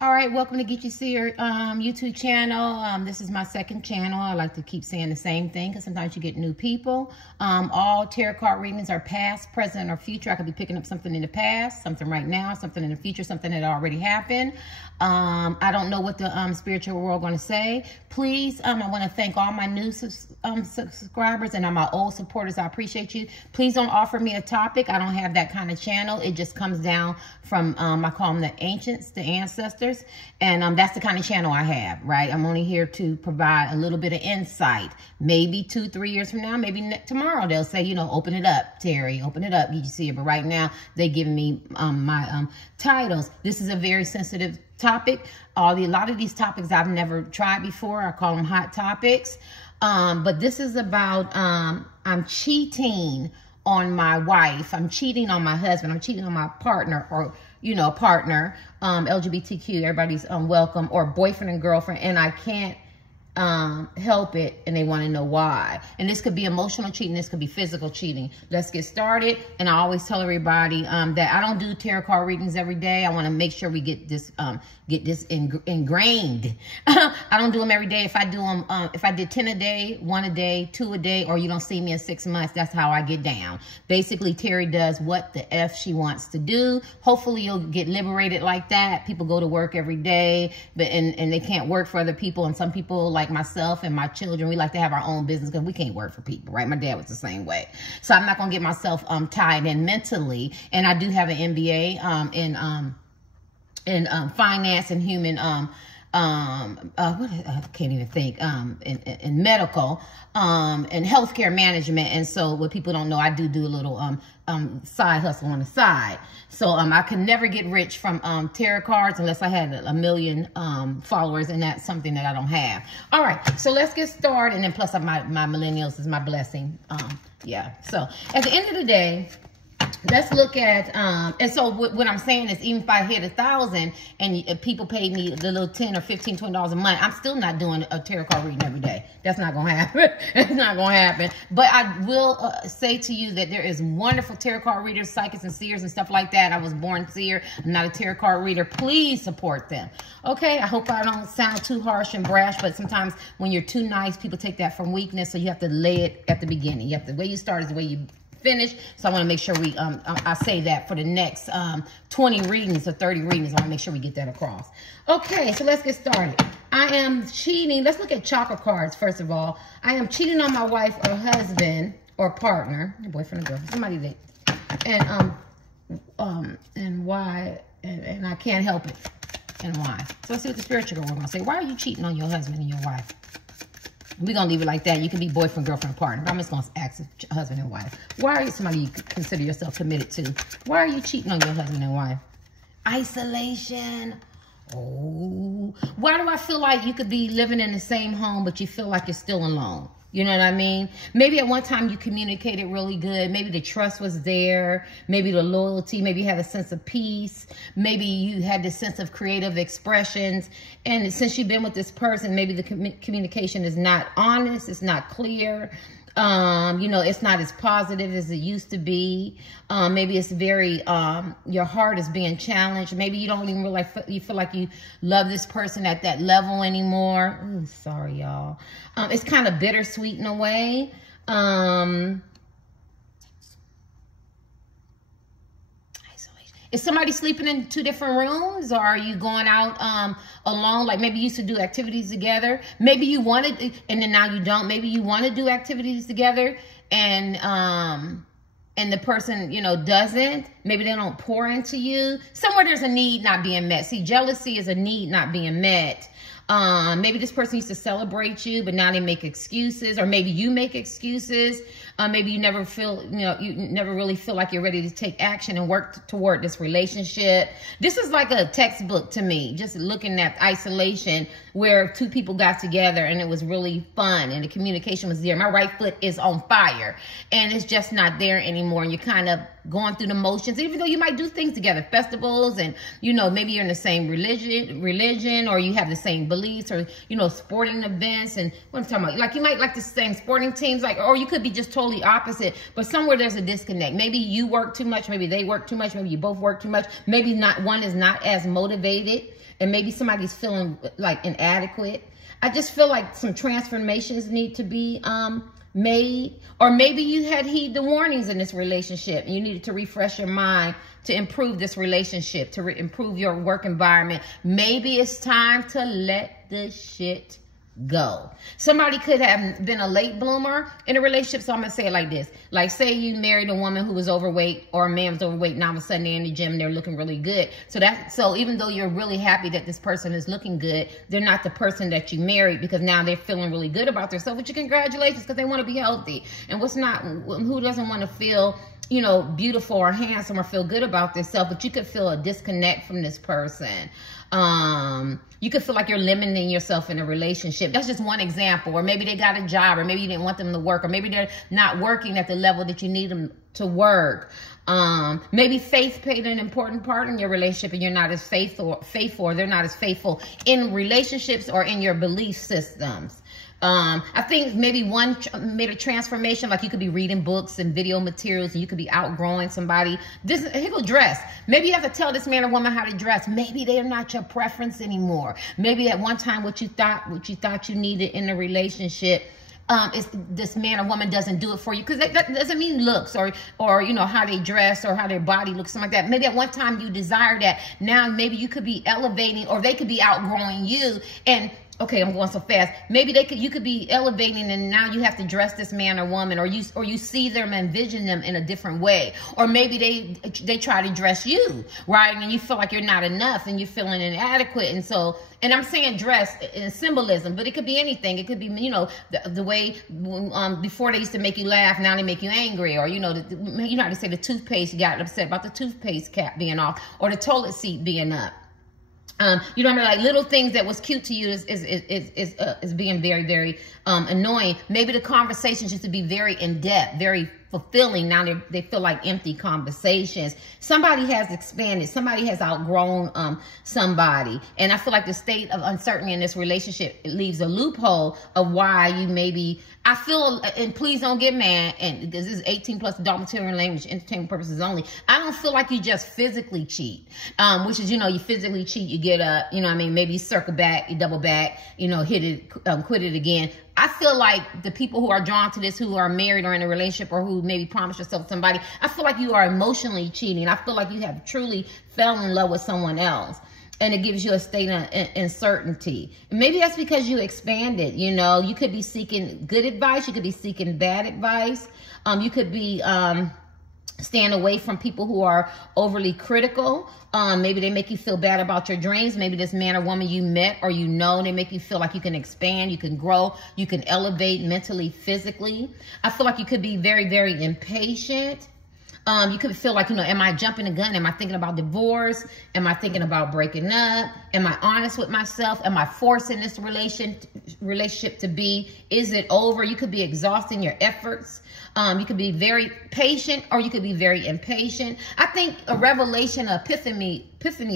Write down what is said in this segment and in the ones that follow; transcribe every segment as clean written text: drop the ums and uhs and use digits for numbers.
All right, welcome to Get You Seer YouTube channel. This is my second channel. I like to keep saying the same thing because sometimes you get new people. All tarot card readings are past, present, or future. I could be picking up something in the past, something right now, something in the future, something that already happened. I don't know what the spiritual world going to say. Please, I want to thank all my new subscribers and all my old supporters. I appreciate you. Please don't offer me a topic. I don't have that kind of channel. It just comes down from, I call them the ancients, the ancestors. And that's the kind of channel I have, right? I'm only here to provide a little bit of insight. Maybe 2-3 years from now, maybe tomorrow, they'll say, you know, open it up, Terry, open it up. You see it. But right now, they give me my titles. This is a very sensitive topic. A lot of these topics I've never tried before. I call them hot topics. But this is about I'm cheating on my wife. I'm cheating on my husband. I'm cheating on my partner, or, you know, partner, LGBTQ, everybody's welcome, or boyfriend and girlfriend, and I can't help it, and they want to know why. And this could be emotional cheating. This could be physical cheating. Let's get started. And I always tell everybody that I don't do tarot card readings every day. I want to make sure we get this ingrained. I don't do them every day. If I do them, if I did 10 a day, 1 a day, 2 a day, or you don't see me in 6 months, that's how I get down. Basically, Terry does what the F she wants to do. Hopefully, you'll get liberated like that. People go to work every day, but and they can't work for other people. And some people, like myself and my children, we like to have our own business because we can't work for people, right? My dad was the same way. So I'm not going to get myself tied in mentally. And I do have an MBA in finance and human I can't even think in medical and healthcare management. And so what people don't know, I do a little side hustle on the side. So I can never get rich from tarot cards unless I had a million followers, and that's something that I don't have. All right, so let's get started. And then plus my millennials is my blessing. Yeah, so at the end of the day, let's look at, and so what I'm saying is, even if I hit 1,000 and people pay me the little $10 or $15, $20 a month, I'm still not doing a tarot card reading every day. That's not going to happen. It's not going to happen. But I will say to you that there is wonderful tarot card readers, psychics and seers and stuff like that. I was born seer. I'm not a tarot card reader. Please support them. Okay, I hope I don't sound too harsh and brash, but sometimes when you're too nice, people take that from weakness, so you have to lay it at the beginning. The way you start is the way you finish. So I want to make sure we I say that for the next 20 readings or 30 readings. I want to make sure we get that across. Okay, so let's get started. I am cheating. Let's look at chakra cards first of all. I am cheating on my wife or husband or partner, boyfriend or girlfriend, somebody that, and why, and I can't help it, and why. So let's see what the spiritual world wants to say. Why are you cheating on your husband and your wife? We're going to leave it like that. You can be boyfriend, girlfriend, partner. I'm just going to ask husband and wife. Why are you somebody you consider yourself committed to? Why are you cheating on your husband and wife? Isolation. Oh. Why do I feel like you could be living in the same home, but you feel like you're still alone? You know what I mean? Maybe at one time you communicated really good. Maybe the trust was there. Maybe the loyalty. Maybe you had a sense of peace. Maybe you had this sense of creative expressions. And since you've been with this person, maybe the communication is not honest. It's not clear. You know, it's not as positive as it used to be. Maybe it's very, your heart is being challenged. Maybe you don't even really you feel like you love this person at that level anymore. Ooh, sorry, y'all. It's kind of bittersweet in a way. Is somebody sleeping in 2 different rooms, or are you going out alone? Like maybe you used to do activities together. Maybe you wanted, and then now you don't. Maybe you want to do activities together, and the person, you know, doesn't. Maybe they don't pour into you. Somewhere there's a need not being met. See, jealousy is a need not being met. Maybe this person used to celebrate you, but now they make excuses, or maybe you make excuses. Maybe you never feel, you know, you never really feel like you're ready to take action and work toward this relationship. This is like a textbook to me, just looking at isolation, where 2 people got together and it was really fun and the communication was there. My right foot is on fire and it's just not there anymore. And you're kind of going through the motions, even though you might do things together, festivals, and, you know, maybe you're in the same religion, or you have the same beliefs, or, you know, sporting events. And what I'm talking about, like you might like the same sporting teams, like, or you could be just totally totally opposite, but somewhere there's a disconnect. Maybe you work too much, maybe they work too much, maybe you both work too much, maybe not one is not as motivated, and maybe somebody's feeling like inadequate. I just feel like some transformations need to be made, or maybe you had heed the warnings in this relationship and you needed to refresh your mind to improve this relationship, to improve your work environment. Maybe it's time to let this shit go. Somebody could have been a late bloomer in a relationship. So I'm going to say it like this. Like, say you married a woman who was overweight, or a man was overweight, and all of a sudden they're in the gym and they're looking really good. So even though you're really happy that this person is looking good, they're not the person that you married, because now they're feeling really good about themselves, which congratulations, because they want to be healthy. And who doesn't want to feel, you know, beautiful or handsome or feel good about themselves? But you could feel a disconnect from this person. You could feel like you're limiting yourself in a relationship. That's just one example. Or maybe they got a job, or maybe you didn't want them to work, or maybe they're not working at the level that you need them to work. Maybe faith played an important part in your relationship, and you're not as faithful, or they're not as faithful in relationships or in your belief systems. I think maybe one made a transformation, like you could be reading books and video materials, and you could be outgrowing somebody. Here go dress. Maybe you have to tell this man or woman how to dress. Maybe they're not your preference anymore. Maybe at one time what you thought you needed in a relationship, is this man or woman doesn't do it for you, because that doesn't mean looks or you know, how they dress or how their body looks, something like that. Maybe at one time you desire that. Now maybe you could be elevating, or they could be outgrowing you. And okay, I'm going so fast. Maybe you could be elevating, and now you have to dress this man or woman, or you see them, envision them in a different way. Or maybe they try to dress you, right? And you feel like you're not enough, and you're feeling inadequate. And I'm saying dress in symbolism, but it could be anything. It could be, you know, the way before they used to make you laugh, now they make you angry. Or, you know, you know how to say the toothpaste, you got upset about the toothpaste cap being off, or the toilet seat being up. You know what I mean? Like little things that was cute to you is being very, very annoying. Maybe the conversations used to be very in-depth, very fulfilling. Now they feel like empty conversations. Somebody has expanded. Somebody has outgrown somebody. And I feel like the state of uncertainty in this relationship, it leaves a loophole of why you maybe, I feel, and please don't get mad, and this is 18 plus adult material language, entertainment purposes only. I don't feel like you just physically cheat, which is, you know, you physically cheat, you get up, you know what I mean? Maybe you circle back, you double back, you know, hit it, quit it again. I feel like the people who are drawn to this, who are married or in a relationship, or who maybe promised yourself to somebody, I feel like you are emotionally cheating. I feel like you have truly fell in love with someone else. And it gives you a state of uncertainty. And maybe that's because you expanded, you know. You could be seeking good advice. You could be seeking bad advice. You could be staying away from people who are overly critical. Maybe they make you feel bad about your dreams. Maybe this man or woman you met or you know, they make you feel like you can expand, you can grow, you can elevate mentally, physically. I feel like you could be very, very impatient. You could feel like, you know, am I jumping the gun? Am I thinking about divorce? Am I thinking about breaking up? Am I honest with myself? Am I forcing this relationship to be? Is it over? You could be exhausting your efforts. You could be very patient, or you could be very impatient. I think a revelation, epiphany,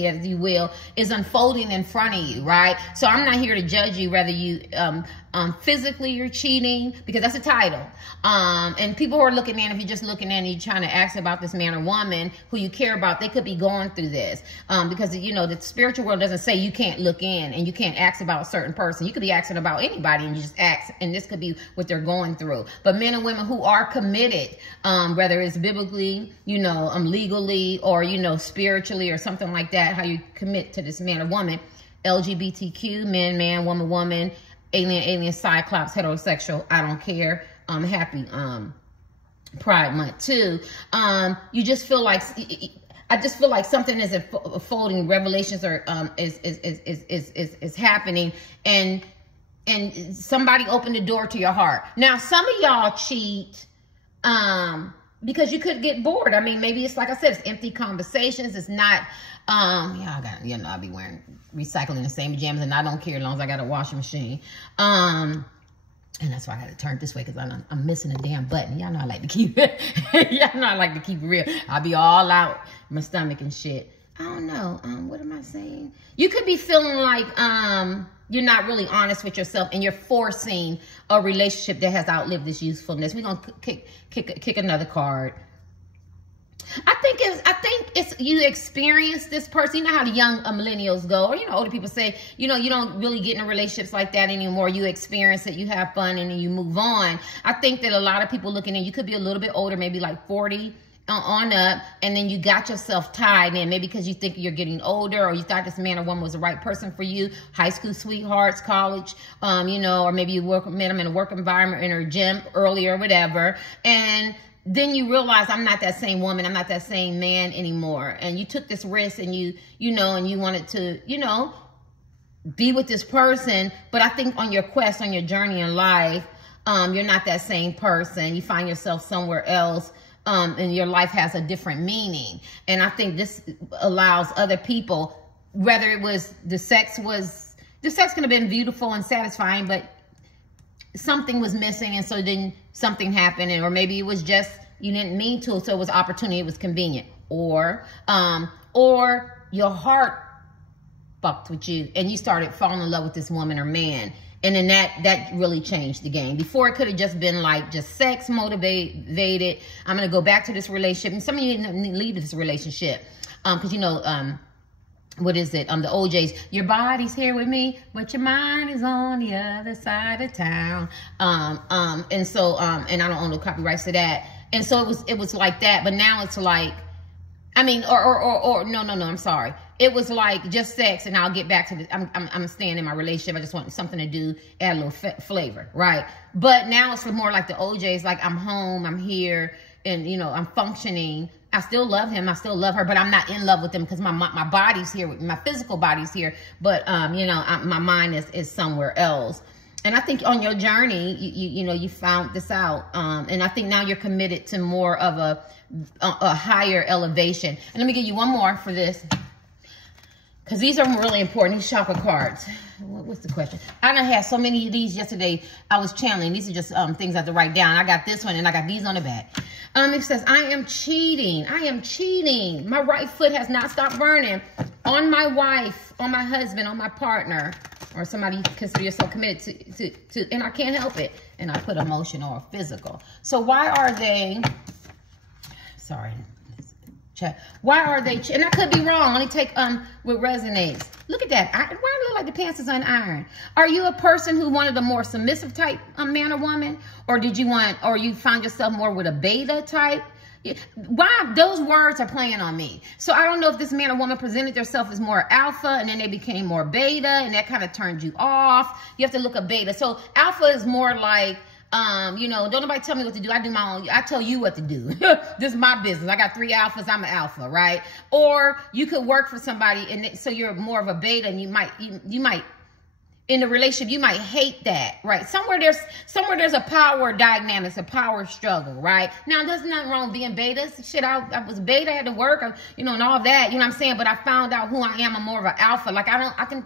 as you will, is unfolding in front of you, right? So I'm not here to judge you whether you physically you're cheating, because that's a title. And people who are looking in, if you're just looking in and you're trying to ask about this man or woman who you care about, they could be going through this. Because, you know, the spiritual world doesn't say you can't look in and you can't ask about a certain person. You could be asking about anybody and you just ask, and this could be what they're going through. But men and women who are committed, whether it's biblically, you know, legally, or, you know, spiritually or something like that, how you commit to this man or woman, LGBTQ, man, woman, alien, cyclops, heterosexual, I don't care. Happy Pride Month too. You just feel like, I just feel like something is unfolding, revelations are is happening, and somebody opened the door to your heart. Now, some of y'all cheat because you could get bored. I mean, maybe it's like I said, it's empty conversations. It's not, yeah, I'll be recycling the same pajamas, and I don't care as long as I got a washing machine. And that's why I had to turn it this way, because I'm missing a damn button. Y'all know I like to keep it. Y'all know I like to keep it real. I'll be all out my stomach and shit. I don't know. What am I saying? You could be feeling like you're not really honest with yourself and you're forcing a relationship that has outlived its usefulness. We're gonna kick another card. I think it's you experience this person. You know how the young millennials go, or older people say, you don't really get into relationships like that anymore. You experience it, you have fun, and then you move on. I think that a lot of people looking in, you could be a little bit older, maybe like 40 on up, and then you got yourself tied in, maybe because you think you're getting older, or you thought this man or woman was the right person for you, high school sweethearts, college, or maybe you met them in a work environment, in a gym earlier, whatever, and then you realize I'm not that same woman, I'm not that same man anymore, and you took this risk, and you wanted to, be with this person, but I think on your quest, on your journey in life, you're not that same person. You find yourself somewhere else. And your life has a different meaning. And I think this allows other people, whether it was the sex could have been beautiful and satisfying, but something was missing, and so then something happened, or maybe it was just you didn't mean to, so it was opportunity, it was convenient, or your heart fucked with you and you started falling in love with this woman or man. And then that really changed the game. Before, it could have just been like just sex motivated. I'm going to go back to this relationship. And some of you need to leave this relationship. Because, what is it? The OJs, your body's here with me, but your mind is on the other side of town. And so, and I don't own the copyrights to that. And so it was like that. But now it's like, no, I'm sorry. It was like just sex, and I'll get back to this. I'm staying in my relationship. I just want something to do, add a little flavor, right? But now it's more like the OJs, like I'm home, I'm here, and I'm functioning. I still love him, I still love her, but I'm not in love with them because my body's here, my physical body's here, but my mind is somewhere else. And I think on your journey, you found this out, and I think now you're committed to more of a higher elevation. And let me give you one more for this, because these are really important. These chakra cards. What's the question? I done had so many of these yesterday. I was channeling. These are just things I have to write down. I got this one, and I got these on the back. It says, I am cheating. I am cheating. My right foot has not stopped burning on my wife, on my husband, on my partner, or somebody you consider yourself committed to, and I can't help it. And I put emotional or physical. So why are they, sorry, check. Why are they, and I could be wrong. Let me take what resonates. Look at that. Why do I look like the pants is unironed? Are you a person who wanted a more submissive type man or woman? Or you found yourself more with a beta type? Why? Those words are playing on me. So I don't know if this man or woman presented themselves as more alpha, and then they became more beta, and that kind of turned you off. You have to look at beta. So alpha is more like, don't nobody tell me what to do. I do my own. I tell you what to do. This is my business. I got 3 alphas. I'm an alpha, right? Or you could work for somebody, and so you're more of a beta, and you might in the relationship, you might hate that, right? Somewhere there's a power dynamics, a power struggle, right? Now, there's nothing wrong with being beta. Shit, I was beta, I had to work, and all that, you know what I'm saying? But I found out who I am. I'm more of an alpha. Like, I can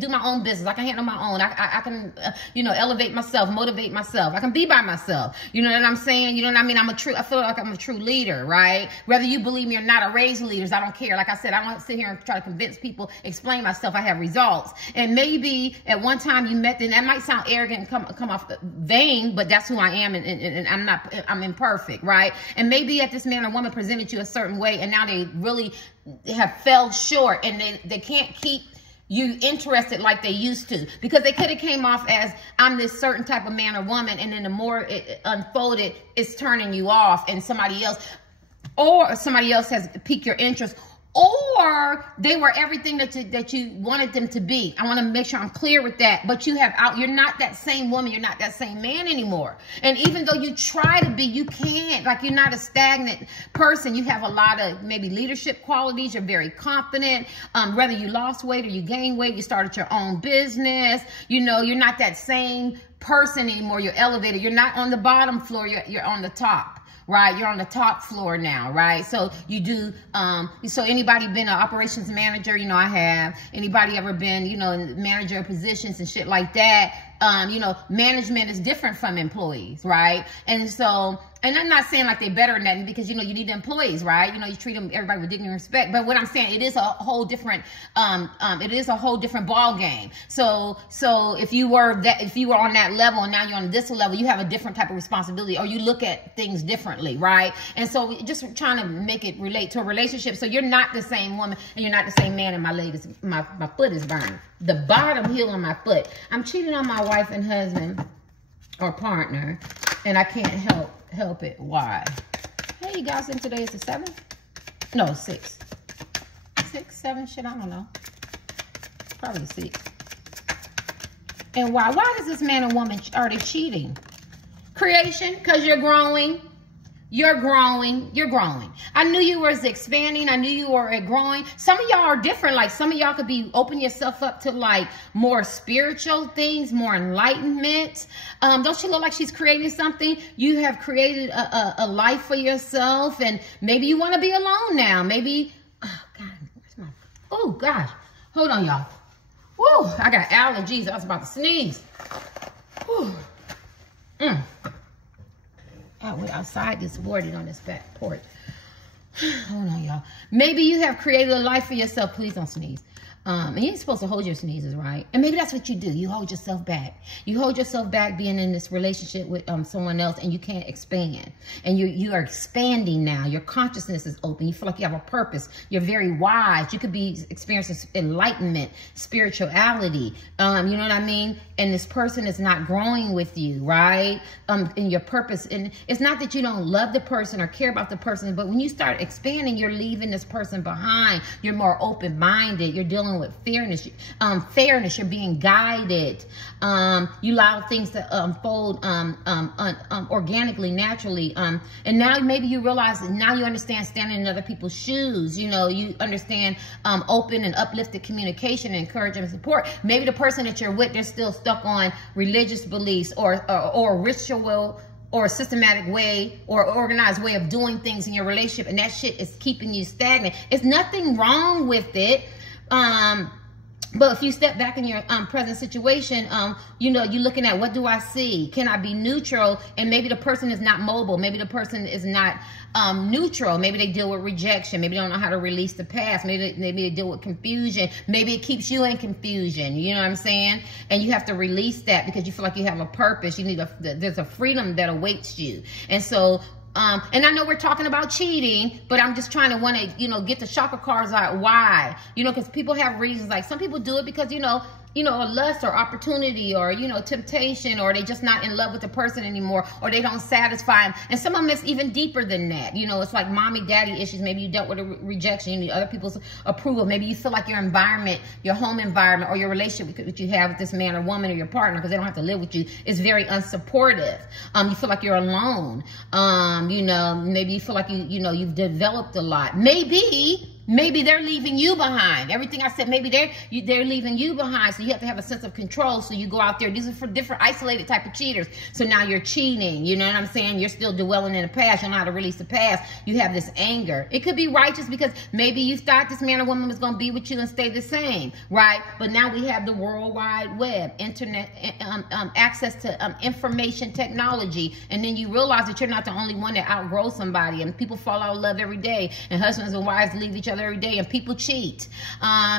do my own business. I can handle my own. I can, elevate myself, motivate myself. I can be by myself. You know what I'm saying? You know what I mean? I feel like I'm a true leader, right? Whether you believe me or not, I raise leaders. I don't care. Like I said, I don't sit here and try to convince people, explain myself. I have results. And maybe at one time you met them, that might sound arrogant and come off the vein, but that's who I am, and I'm imperfect, right? And maybe if this man or woman presented you a certain way, and now they really have fell short, and they can't keep you interested like they used to, because they could have came off as I'm this certain type of man or woman, and then the more it unfolded, it's turning you off, and somebody else has piqued your interest, or they were everything that you wanted them to be. I want to make sure I'm clear with that. But you're not that same woman, you're not that same man anymore. And even though you try to be, you can't. Like, you're not a stagnant person. You have a lot of maybe leadership qualities. You're very confident. Whether you lost weight or you gained weight, you started your own business. You're not that same person anymore. You're elevated. You're not on the bottom floor. You're on the top. Right, you're on the top floor now, right? So you do, so anybody been an operations manager? I have. Anybody ever been, in manager positions and shit like that? Management is different from employees, right? And so and I'm not saying like they better than that, because, you know, you need employees, right? You know, you treat them, everybody with dignity and respect. But what I'm saying, it is a whole different, ball game. So if you were on that level and now you're on this level, you have a different type of responsibility, or you look at things differently, right? And so just trying to make it relate to a relationship. So you're not the same woman and you're not the same man, and my foot is burned. The bottom heel on my foot. I'm cheating on my wife and husband or partner, and I can't help it. Why? Hey, you guys, and today is the 7th? No, 6. 6, 7, shit, I don't know. Probably 6. And why? Why does this man and woman, are they cheating? Creation, because you're growing. You're growing. You're growing. I knew you was expanding. I knew you were growing. Some of y'all are different. Like, some of y'all could be open yourself up to like more spiritual things, more enlightenment. Don't she look like she's creating something? You have created a life for yourself, and maybe you want to be alone now. Maybe, oh God, where's my, oh gosh, hold on, y'all. Woo, I got allergies. I was about to sneeze. Whew. I went outside this morning on this back porch. Hold on, y'all. Maybe you have created a life for yourself. Please don't sneeze. And you ain't supposed to hold your sneezes, right? And maybe that's what you do. You hold yourself back. You hold yourself back being in this relationship with someone else, and you can't expand. And you are expanding now. Your consciousness is open. You feel like you have a purpose. You're very wise. You could be experiencing enlightenment, spirituality. You know what I mean? And this person is not growing with you, right? In your purpose. And it's not that you don't love the person or care about the person, but when you start expanding, you're leaving this person behind. You're more open-minded. You're dealing with fairness. You're being guided. You allow things to unfold organically, naturally. And now maybe you realize that now you understand standing in other people's shoes. You know, you understand open and uplifted communication, and encouragement and support. Maybe the person that you're with, they're still stuck on religious beliefs or ritual or a systematic way or organized way of doing things in your relationship, and that shit is keeping you stagnant. It's nothing wrong with it. But if you step back in your present situation, you know, you're looking at, what do I see? Can I be neutral? And maybe the person is not mobile. Maybe the person is not neutral. Maybe they deal with rejection. Maybe they don't know how to release the past. Maybe they deal with confusion. Maybe it keeps you in confusion. You know what I'm saying? And you have to release that because you feel like you have a purpose. You need there's a freedom that awaits you. And so, and I know we're talking about cheating, but I'm just trying to you know, get the chakra cards out. Why? You know, because people have reasons. Like, some people do it because, you know, a lust or opportunity or, you know, temptation, or they just not in love with the person anymore, or they don't satisfy them. And some of them is even deeper than that. You know, it's like mommy, daddy issues. Maybe you dealt with a rejection. You need other people's approval. Maybe you feel like your environment, your home environment, or your relationship that you have with this man or woman or your partner, because they don't have to live with you, is very unsupportive. You feel like you're alone. You know, maybe you feel like you've developed a lot. Maybe they're leaving you behind. Everything I said, maybe they're leaving you behind. So you have to have a sense of control. So you go out there. These are for different isolated type of cheaters. So now you're cheating. You know what I'm saying? You're still dwelling in the past. You don't know how to release the past. You have this anger. It could be righteous because maybe you thought this man or woman was going to be with you and stay the same, right? But now we have the World Wide Web, internet, access to information technology. And then you realize that you're not the only one that outgrows somebody. And people fall out of love every day. And husbands and wives leave each other every day, and people cheat,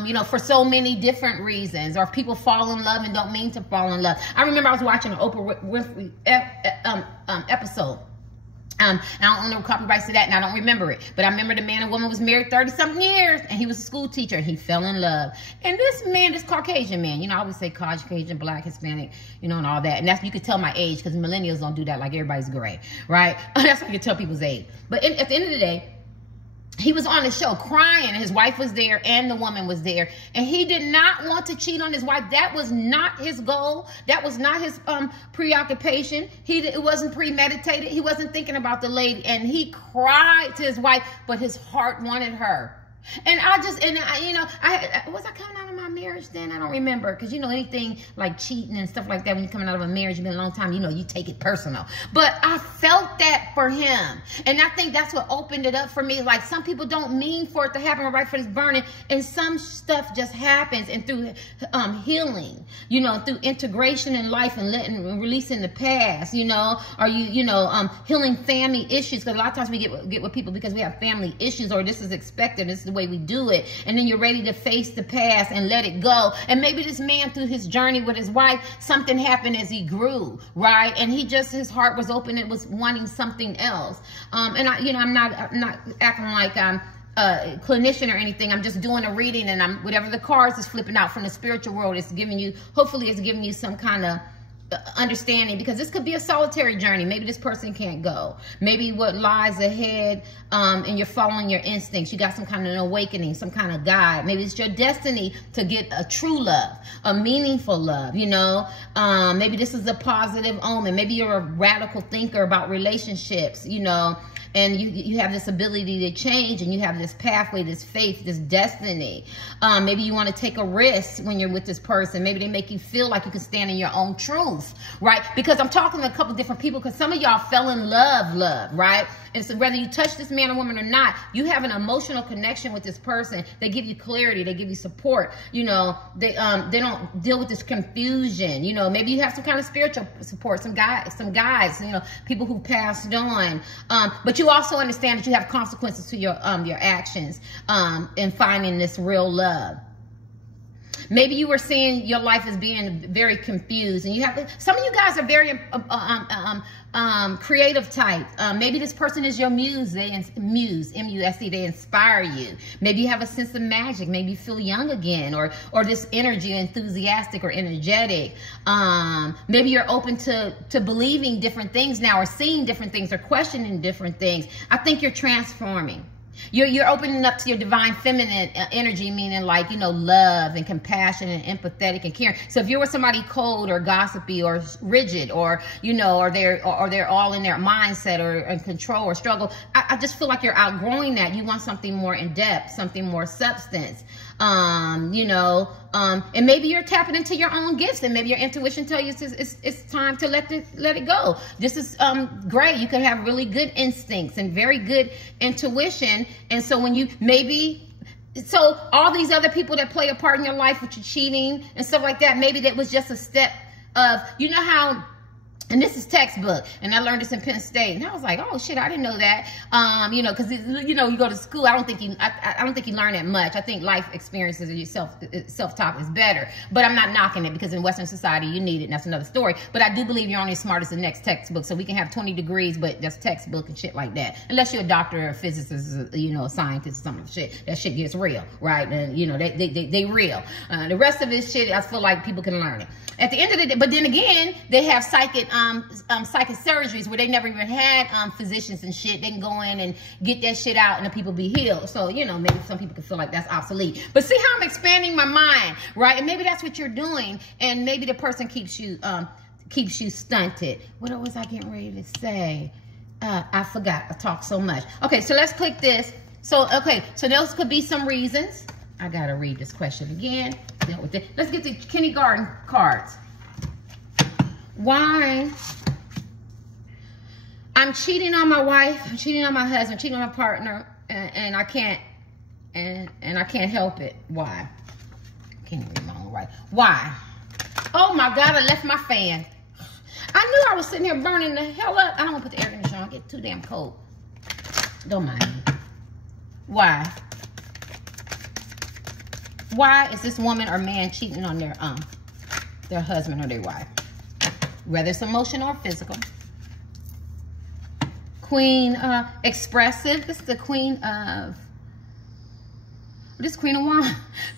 you know, for so many different reasons. Or people fall in love and don't mean to fall in love. I remember I was watching an Oprah Winfrey episode. I don't know copyrights to that, and I don't remember it. But I remember the man and woman was married 30-something years, and he was a school teacher, and he fell in love. And this man, this Caucasian man, you know, I always say Caucasian, Black, Hispanic, you know, and all that. And that's, you could tell my age, because millennials don't do that, like everybody's gray, right? That's how you can tell people's age. But at the end of the day, he was on the show crying. His wife was there and the woman was there. And he did not want to cheat on his wife. That was not his goal. That was not his preoccupation. It wasn't premeditated. He wasn't thinking about the lady. And he cried to his wife, but his heart wanted her. And was I coming out of my marriage? marriage then? I don't remember. Because, you know, anything like cheating and stuff like that, when you're coming out of a marriage, you've been a long time, you know, you take it personal. But I felt that for him. And I think that's what opened it up for me. Like, some people don't mean for it to happen right for this burning. And some stuff just happens. And through healing, you know, through integration in life and releasing the past, you know, or healing family issues. Because a lot of times we get with people because we have family issues, or this is expected, this is the way we do it. And then you're ready to face the past and let it go. And maybe this man, through his journey with his wife, something happened as he grew, right? And his heart was open and was wanting something else. And I'm not acting like I'm a clinician or anything. I'm just doing a reading, and whatever the cards is flipping out from the spiritual world, it's giving you, hopefully it's giving you some kind of understanding, because this could be a solitary journey. Maybe this person can't go. Maybe what lies ahead, and you're following your instincts. You got some kind of an awakening, some kind of guide. Maybe it's your destiny to get a true love, a meaningful love, you know. Maybe this is a positive omen. Maybe you're a radical thinker about relationships, you know, and you have this ability to change, and you have this pathway, this faith, this destiny. Maybe you want to take a risk when you're with this person. Maybe they make you feel like you can stand in your own truth, right? Because I'm talking to a couple different people, because some of y'all fell in love, right? And so whether you touch this man or woman or not, you have an emotional connection with this person. They give you clarity. They give you support. You know, they don't deal with this confusion. You know, maybe you have some kind of spiritual support, some guides, you know, people who passed on. But you also understand that you have consequences to your actions in finding this real love. Maybe you were seeing your life as being very confused, and you have some of you guys are very creative type. Maybe this person is your muse. M-U-S-E. They inspire you. Maybe you have a sense of magic. Maybe you feel young again, or this energy, enthusiastic or energetic. Maybe you're open to believing different things now, or seeing different things, or questioning different things. I think you're transforming. You're opening up to your divine feminine energy, meaning like, you know, love and compassion and empathetic and caring. So if you're with somebody cold or gossipy or rigid, or, you know, or they're all in their mindset or in control or struggle, I just feel like you're outgrowing that. You want something more in depth, something more substance. You know, and maybe you're tapping into your own gifts, and maybe your intuition tells you it's time to let it go. This is great. You can have really good instincts and very good intuition. And so when you so all these other people that play a part in your life with your cheating and stuff like that, maybe that was just a step of, you know how, and this is textbook, and I learned this in Penn State, and I was like, oh shit, I didn't know that. You know, because you know, you go to school, I don't think you learn that much. I think life experiences or self-taught is better. But I'm not knocking it, because in Western society you need it, and that's another story. But I do believe you're only as smart as the next textbook. So we can have 20 degrees, but that's textbook and shit like that. Unless you're a doctor or a physicist, you know, a scientist, some of the shit. That shit gets real, right? And you know, they real. The rest of this shit, I feel like people can learn it. At the end of the day, but then again, they have psychic surgeries where they never even had physicians and shit. They can go in and get that shit out, and the people be healed. So, you know, maybe some people can feel like that's obsolete. But see how I'm expanding my mind, right? And maybe that's what you're doing, and maybe the person keeps you stunted. What was I getting ready to say? I forgot. I talked so much. Okay, so let's click this. So, okay, so those could be some reasons. I gotta read this question again. Deal with it. Let's get the kindergarten cards. Why? I'm cheating on my wife, I'm cheating on my husband, cheating on my partner, and I can't help it. Why? Can't even read my own right. Why? Oh my God, I left my fan. I knew I was sitting here burning the hell up. I don't want to put the air conditioner on. I get too damn cold. Don't mind me. Why? Why is this woman or man cheating on their husband or their wife? Whether it's emotional or physical. Queen, expressive. This is the Queen of... This Queen of Wands.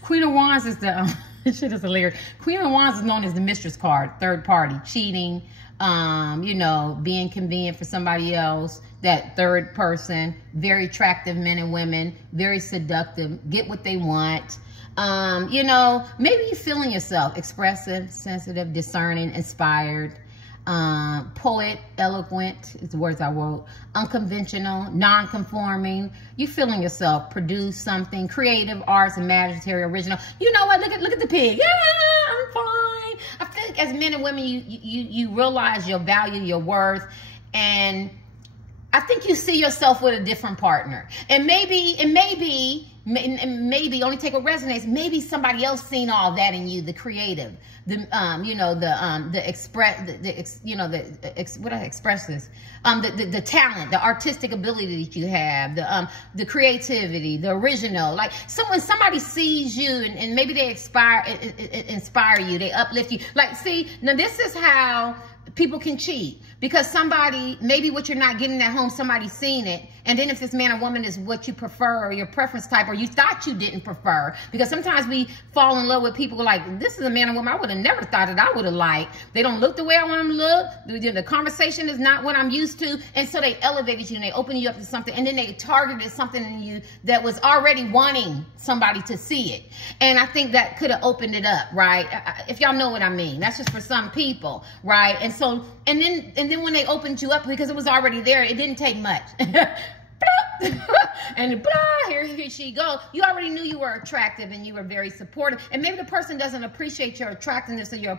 Queen of Wands is the... this shit is hilarious. Queen of Wands is known as the mistress card. Third party. Cheating. You know, being convenient for somebody else. That third person. Very attractive men and women. Very seductive. Get what they want. You know, maybe you're feeling yourself expressive, sensitive, discerning, inspired. poet, eloquent is the words I wrote, unconventional, non-conforming. You feeling yourself, produce something, creative, arts, imaginative, original. You know what? Look at the pig. Yeah, I'm fine. I think as men and women, you realize your value, your worth, and I think you see yourself with a different partner. And maybe only take what resonates. Maybe somebody else seen all that in you, the creative, the talent, the artistic ability that you have, the creativity, the original. Like somebody sees you and maybe they inspire you, they uplift you. Like, see, now this is how people can cheat, because somebody, maybe what you're not getting at home, somebody's seen it. And then if this man or woman is what you prefer or your preference type, or you thought you didn't prefer, because sometimes we fall in love with people like, this is a man or woman I would have never thought that I would have liked. They don't look the way I want them to look. The conversation is not what I'm used to. And so they elevated you and they opened you up to something, and then they targeted something in you that was already wanting somebody to see it. And I think that could have opened it up, right? If y'all know what I mean. That's just for some people, right? And so, and then when they opened you up, because it was already there, it didn't take much. And blah, here she go. You already knew you were attractive and you were very supportive. And maybe the person doesn't appreciate your attractiveness or your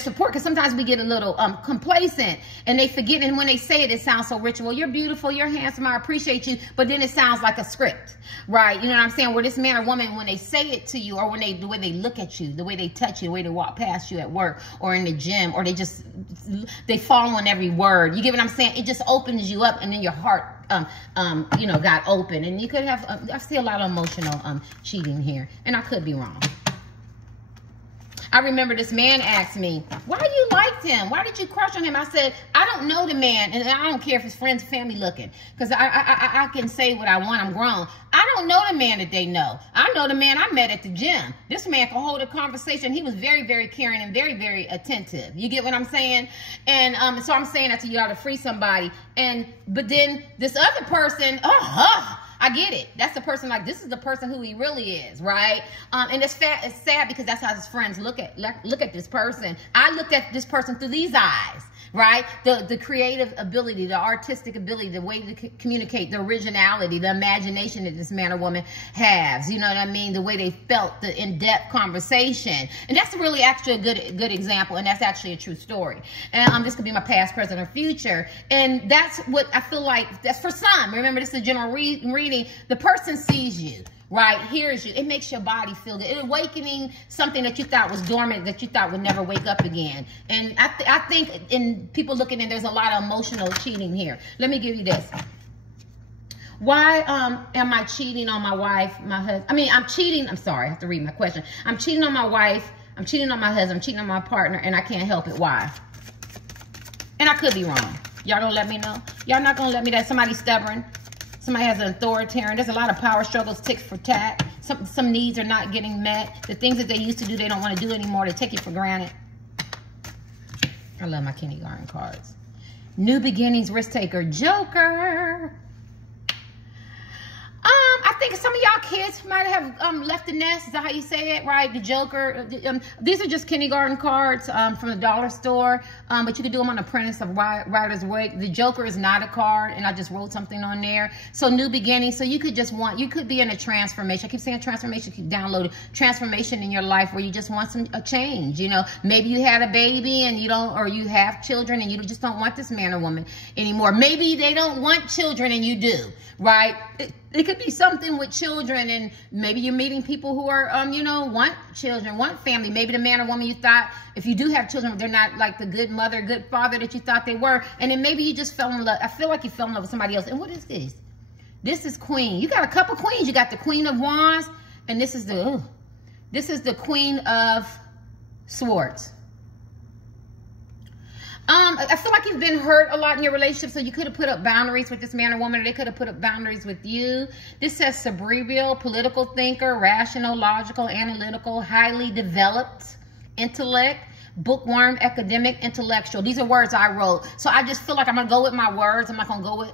support, because sometimes we get a little complacent and they forget, and when they say it, it sounds so rich. Well, you're beautiful, you're handsome, I appreciate you, but then it sounds like a script, right? You know what I'm saying? Where this man or woman, when they say it to you, or when the way they look at you, the way they touch you, the way they walk past you at work or in the gym, or they fall on every word. You get what I'm saying? It just opens you up, and then your heart got open, and you could have I see a lot of emotional cheating here, and I could be wrong. I remember this man asked me, why you liked him? Why did you crush on him? I said, I don't know the man, and I don't care if his friends, family looking, because I can say what I want. I'm grown. I don't know the man that they know. I know the man I met at the gym. This man can hold a conversation. He was very, very caring and very, very attentive. You get what I'm saying? And so I'm saying that to you all to free somebody. But then this other person, I get it. That's the person, like, this is the person who he really is, right? And it's sad because that's how his friends look at this person. I looked at this person through these eyes, right? The creative ability, the artistic ability, the way to communicate, the originality, the imagination that this man or woman has. You know what I mean? The way they felt, the in-depth conversation. And that's really actually a good example, and that's actually a true story. And this could be my past, present, or future. And that's what I feel like, that's for some. Remember, this is a general reading. The person sees you, right? Hears you. It makes your body feel good. It's awakening something that you thought was dormant, that you thought would never wake up again. And I think in people looking in, there's a lot of emotional cheating here. Let me give you this. Why am I cheating on my wife, my husband? I mean, I'm sorry, I have to read my question. I'm cheating on my wife, I'm cheating on my husband, I'm cheating on my partner, and I can't help it. Why? And I could be wrong. Y'all gonna let me know? Y'all not gonna let me that somebody's stubborn? Somebody has an authoritarian. There's a lot of power struggles, tick for tack. Some needs are not getting met. The things that they used to do, they don't want to do anymore. They take it for granted. I love my kindergarten cards. New beginnings, risk taker, Joker. I think some of y'all kids might have left the nest. Is that how you say it, right? The Joker. These are just kindergarten cards from the dollar store, but you could do them on Apprentice of Writer's Wake. The Joker is not a card, and I just wrote something on there. So new beginning. So you could you could be in a transformation. I keep saying transformation. Keep downloading transformation in your life where you just want a change. You know, maybe you had a baby and you don't, or you have children and you just don't want this man or woman anymore. Maybe they don't want children and you do, right? It could be something with children, and maybe you're meeting people who are, want children, want family. Maybe the man or woman you thought, if you do have children, they're not like the good mother, good father that you thought they were. And then maybe you just fell in love. I feel like you fell in love with somebody else. And what is this? This is Queen. You got a couple queens. You got the Queen of Wands, and this is the Queen of Swords. I feel like you've been hurt a lot in your relationship, so you could have put up boundaries with this man or woman, or they could have put up boundaries with you. This says cerebral, political thinker, rational, logical, analytical, highly developed intellect, bookworm, academic, intellectual. These are words I wrote. So I just feel like I'm going to go with my words. I'm not going to go with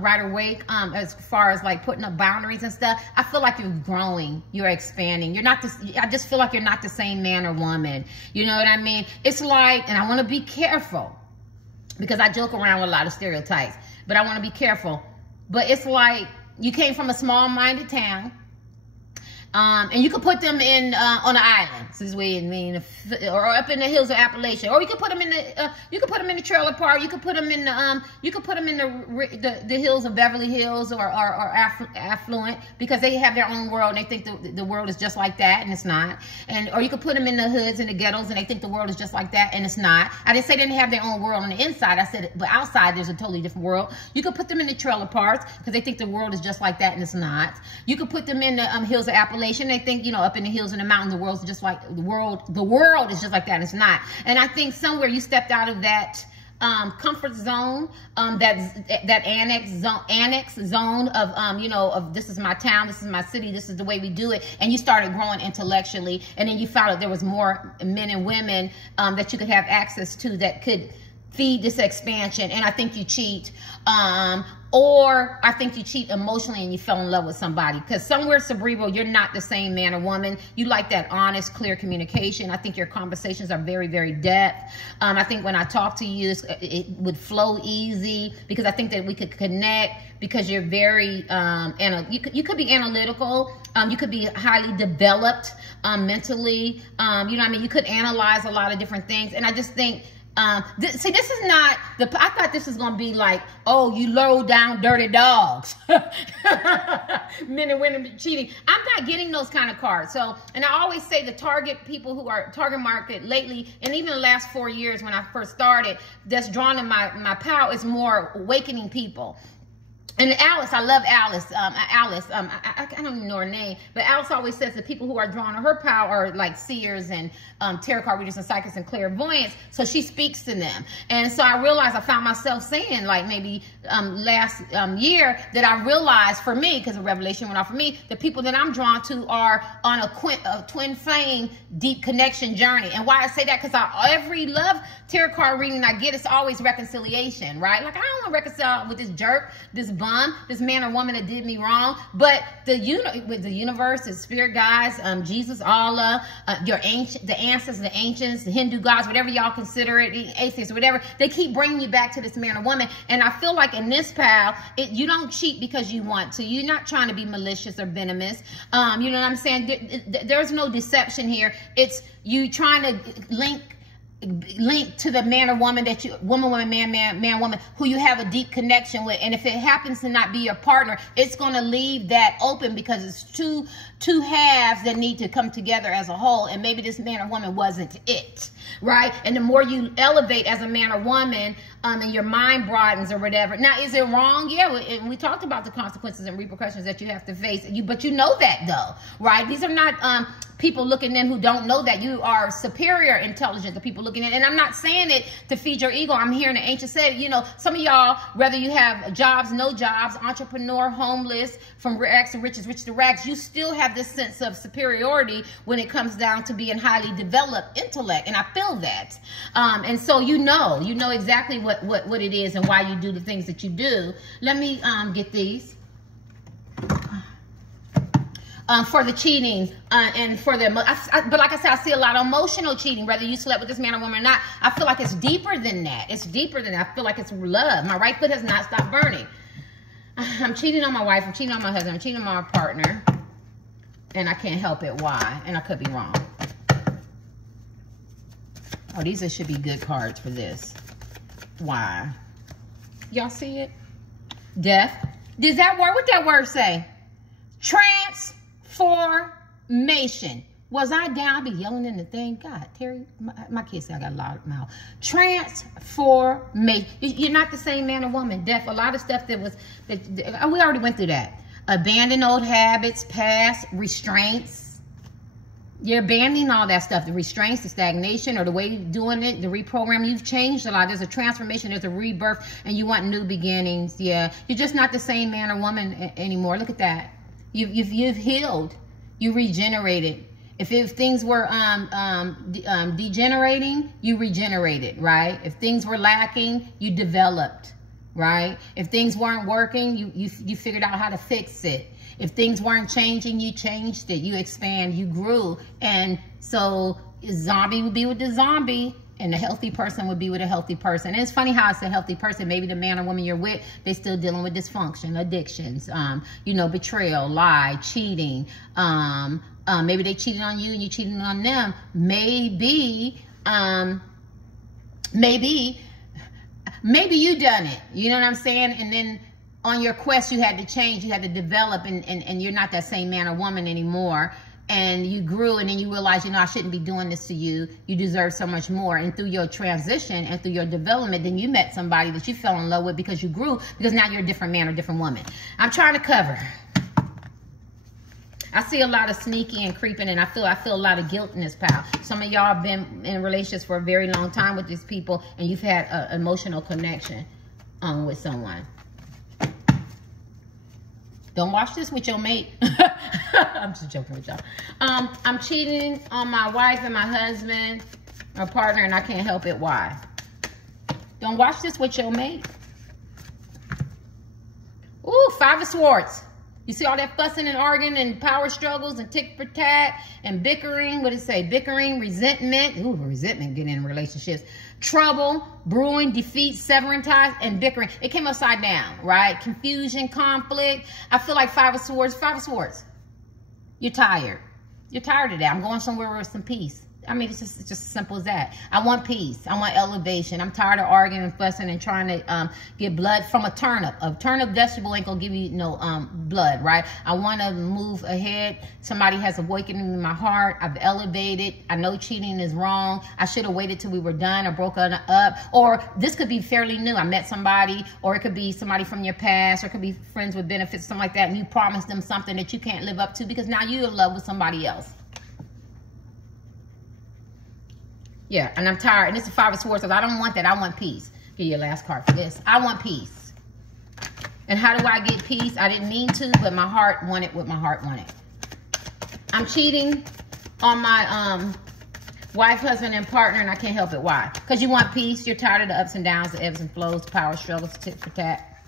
right away as far as like putting up boundaries and stuff. I feel like you're growing, you're expanding. You're not this, I just feel like you're not the same man or woman. You know what I mean? It's like, and I want to be careful because I joke around with a lot of stereotypes, but I want to be careful. But it's like you came from a small-minded town. And you could put them in on an island. This is what I mean, or up in the hills of Appalachia, or you could put them in the trailer park. You could put them in the hills of Beverly Hills or affluent, because they have their own world and they think the world is just like that, and it's not. Or you could put them in the hoods and the ghettos and they think the world is just like that, and it's not. I didn't say they didn't have their own world on the inside. I said, but outside there's a totally different world. You could put them in the trailer parks because they think the world is just like that, and it's not. You could put them in the hills of Appalachia. They think, you know, up in the hills and the mountains, the world's just like the world is just like that. And it's not. And I think somewhere you stepped out of that comfort zone, that annex zone of you know, of this is my town, this is my city, this is the way we do it, and you started growing intellectually, and then you found out there was more men and women that you could have access to that could feed this expansion. And I think you cheat. Or I think you cheat emotionally and you fell in love with somebody. Because somewhere cerebral, you're not the same man or woman. You like that honest, clear communication. I think your conversations are very, very depth. I think when I talk to you, it would flow easy, because I think that we could connect, because you're very, you could be analytical. You could be highly developed mentally. You know what I mean? You could analyze a lot of different things. And I just think, this is not I thought this was gonna be like, oh, you low down dirty dogs, men and women cheating. I'm not getting those kind of cards. So, and I always say the target people who are target market lately, and even the last 4 years when I first started, that's drawn in my power is more awakening people. And Alice, I love Alice. I don't even know her name, but Alice always says that people who are drawn to her power are like seers and tarot card readers and psychics and clairvoyants. So she speaks to them. And so I realized, I found myself saying, like maybe last year, that I realized for me, because the revelation went off for me, the people that I'm drawn to are on a twin flame, deep connection journey. And why I say that, because every love tarot card reading I get, it's always reconciliation, right? Like, I don't want to reconcile with this jerk, this bum, this man or woman that did me wrong. But the universe, the spirit guides, Jesus, Allah, the ancestors, the ancients, the Hindu gods, whatever y'all consider it, atheists or whatever, they keep bringing you back to this man or woman. And I feel like in this pal, you don't cheat because you want to. You're not trying to be malicious or venomous. You know what I'm saying? There's no deception here. It's you trying to link to the man or woman that you, woman, man, woman, who you have a deep connection with. And if it happens to not be your partner, it's going to leave that open, because it's two halves that need to come together as a whole. And maybe this man or woman wasn't it, right? And the more you elevate as a man or woman, and your mind broadens or whatever. Now, is it wrong? Yeah, and we talked about the consequences and repercussions that you have to face. But you know that, though, right? These are not people looking in who don't know that. You are superior intelligence to people looking in. And I'm not saying it to feed your ego. I'm hearing the ancient say, you know, some of y'all, whether you have jobs, no jobs, entrepreneur, homeless, from rags to riches, rich to rags, you still have this sense of superiority when it comes down to being highly developed intellect. And I feel that. And so you know exactly what it is and why you do the things that you do. Let me get these. For the cheating and for the, but like I said, I see a lot of emotional cheating, whether you slept with this man or woman or not. I feel like it's deeper than that. It's deeper than that. I feel like it's love. My right foot has not stopped burning. I'm cheating on my wife. I'm cheating on my husband. I'm cheating on my partner. And I can't help it. Why? And I could be wrong. Oh, these should be good cards for this. Why? Y'all see it? Death. Does that word, what that word say? Transformation. Was I down? I'd be yelling in the thing. God, Terry, my kids say I got a loud mouth. Transformation. You're not the same man or woman. Death. A lot of stuff that was, we already went through that. Abandon old habits, past restraints. You're abandoning all that stuff, the restraints, the stagnation, or the way you're doing it, the reprogram. You've changed a lot. There's a transformation, there's a rebirth, and you want new beginnings. Yeah, you're just not the same man or woman anymore. Look at that. You've healed. You regenerated. If things were degenerating, you regenerated, right? If things were lacking, you developed, right? If things weren't working, you figured out how to fix it. If things weren't changing, you changed it. You expand, you grew. And so zombie would be with the zombie, and the healthy person would be with a healthy person. And it's funny how it's a healthy person. Maybe the man or woman you're with, they still dealing with dysfunction, addictions, you know, betrayal, lie, cheating. Maybe they cheated on you and you cheated on them. Maybe you done it. You know what I'm saying? And then on your quest, you had to change, you had to develop, and you're not that same man or woman anymore. And you grew, and then you realize, you know, I shouldn't be doing this to you. You deserve so much more. And through your transition and through your development, then you met somebody that you fell in love with because you grew, because now you're a different man or different woman. I'm trying to cover. I see a lot of sneaky and creeping, and I feel a lot of guilt in this pile. Some of y'all have been in relationships for a very long time with these people, and you've had an emotional connection with someone. Don't watch this with your mate. I'm just joking with y'all. I'm cheating on my wife and my husband or partner, and I can't help it. Why? Don't watch this with your mate. Ooh, 5 of Swords. You see all that fussing and arguing and power struggles and tick for tat and bickering. What did it say? Bickering, resentment. Ooh, resentment getting in relationships. Trouble, brewing, defeat, severing ties, and bickering. It came upside down, right? Confusion, conflict. I feel like 5 of Swords. 5 of Swords. You're tired. You're tired of that. I'm going somewhere with some peace. I mean, it's just as simple as that. I want peace. I want elevation. I'm tired of arguing and fussing and trying to get blood from a turnip. A turnip vegetable ain't gonna give you no blood, right? I want to move ahead. Somebody has awakened in my heart. I've elevated. I know cheating is wrong. I should have waited till we were done or broken up. Or this could be fairly new. I met somebody, or it could be somebody from your past, or it could be friends with benefits, something like that, and you promised them something that you can't live up to because now you're in love with somebody else. Yeah, and I'm tired. And it's a 5 of Swords, because I don't want that. I want peace. Give you your last card for this. I want peace. And how do I get peace? I didn't mean to, but my heart wanted what my heart wanted. I'm cheating on my wife, husband, and partner, and I can't help it. Why? Because you want peace. You're tired of the ups and downs, the ebbs and flows, power struggles, tit for tat.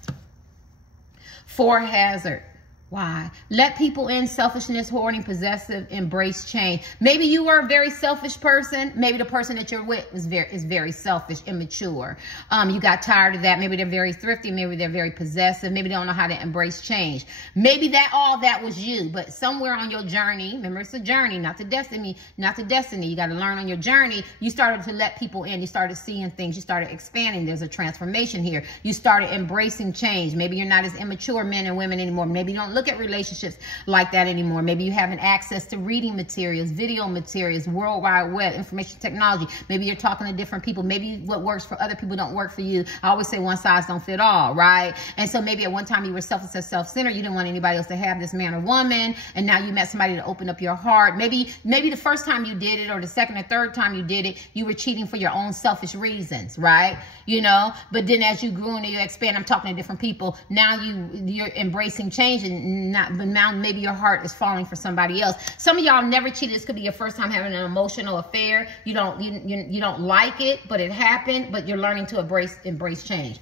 4 Hazard. Why? Let people in, selfishness, hoarding, possessive, embrace change. Maybe you are a very selfish person. Maybe the person that you're with is very selfish, immature. You got tired of that. Maybe they're very thrifty. Maybe they're very possessive. Maybe they don't know how to embrace change. Maybe all that was you, but somewhere on your journey, remember it's a journey, not the destiny, You got to learn on your journey. You started to let people in. You started seeing things. You started expanding. There's a transformation here. You started embracing change. Maybe you're not as immature men and women anymore. Maybe you don't look at relationships like that anymore. Maybe you haven't access to reading materials, video materials, World Wide Web, information technology. Maybe you're talking to different people. Maybe what works for other people don't work for you. I always say one size don't fit all, right? And so maybe at one time you were selfish and self-centered. You didn't want anybody else to have this man or woman. And now you met somebody to open up your heart. Maybe the first time you did it, or the second or third time you did it, you were cheating for your own selfish reasons, right? You know, but then as you grew and you expand, I'm talking to different people. Now you're embracing change, and but now maybe your heart is falling for somebody else. Some of y'all never cheated. This could be your first time having an emotional affair. You don't like it, but it happened. But you're learning to embrace change.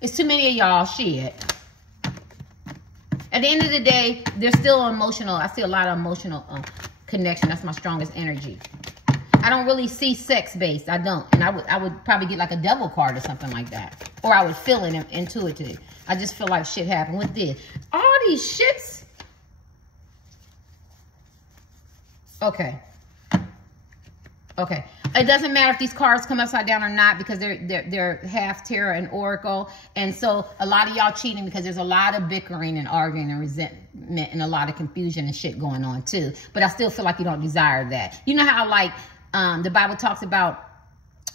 It's too many of y'all. Shit. At the end of the day, there's still emotional. I see a lot of emotional connection. That's my strongest energy. I don't really see sex-based. I don't. And I would probably get like a devil card or something like that. Or I would feel it intuitively. I just feel like shit happened with this. All these shits. Okay. Okay. It doesn't matter if these cards come upside down or not, because they're half tarot and oracle. And so a lot of y'all cheating because there's a lot of bickering and arguing and resentment and a lot of confusion and shit going on too. But I still feel like you don't desire that. You know how like the Bible talks about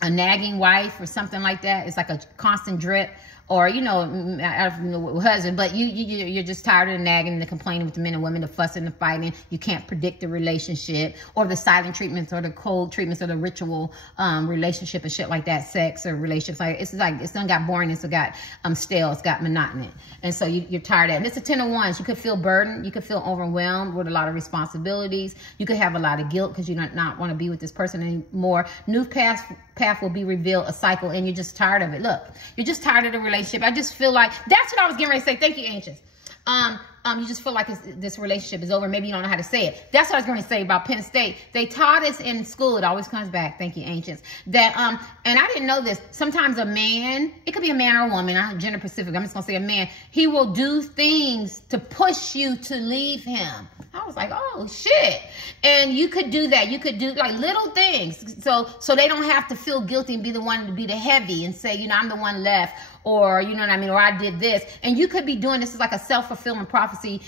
a nagging wife or something like that? It's like a constant drip. or, you know, I don't know, husband, but you're just tired of the nagging and the complaining with the men and women, the fussing, the fighting. You can't predict the relationship, or the silent treatments, or the cold treatments, or the ritual relationship and shit like that, sex or relationships. Like it's done got boring, it's got stale, it's got monotonous, and so you're tired of it. And it's a 10 of Wands. You could feel burdened, you could feel overwhelmed with a lot of responsibilities. You could have a lot of guilt because you not want to be with this person anymore. New path will be revealed, a cycle, and you're just tired of it. Look, you're just tired of the relationship. I just feel like that's what I was getting ready to say. Thank you, Ancients. You just feel like this relationship is over. Maybe you don't know how to say it. That's what I was going to say about Penn State. They taught us in school, it always comes back, thank you, Ancients, that, and I didn't know this, sometimes a man, it could be a man or a woman, I'm gender specific, I'm just going to say a man, he will do things to push you to leave him. I was like, oh, shit. And you could do that. You could do like little things. So they don't have to feel guilty and be the one to be the heavy and say, you know, I'm the one left, or, you know what I mean, or I did this. And you could be doing this as like a self-fulfilling prophecy,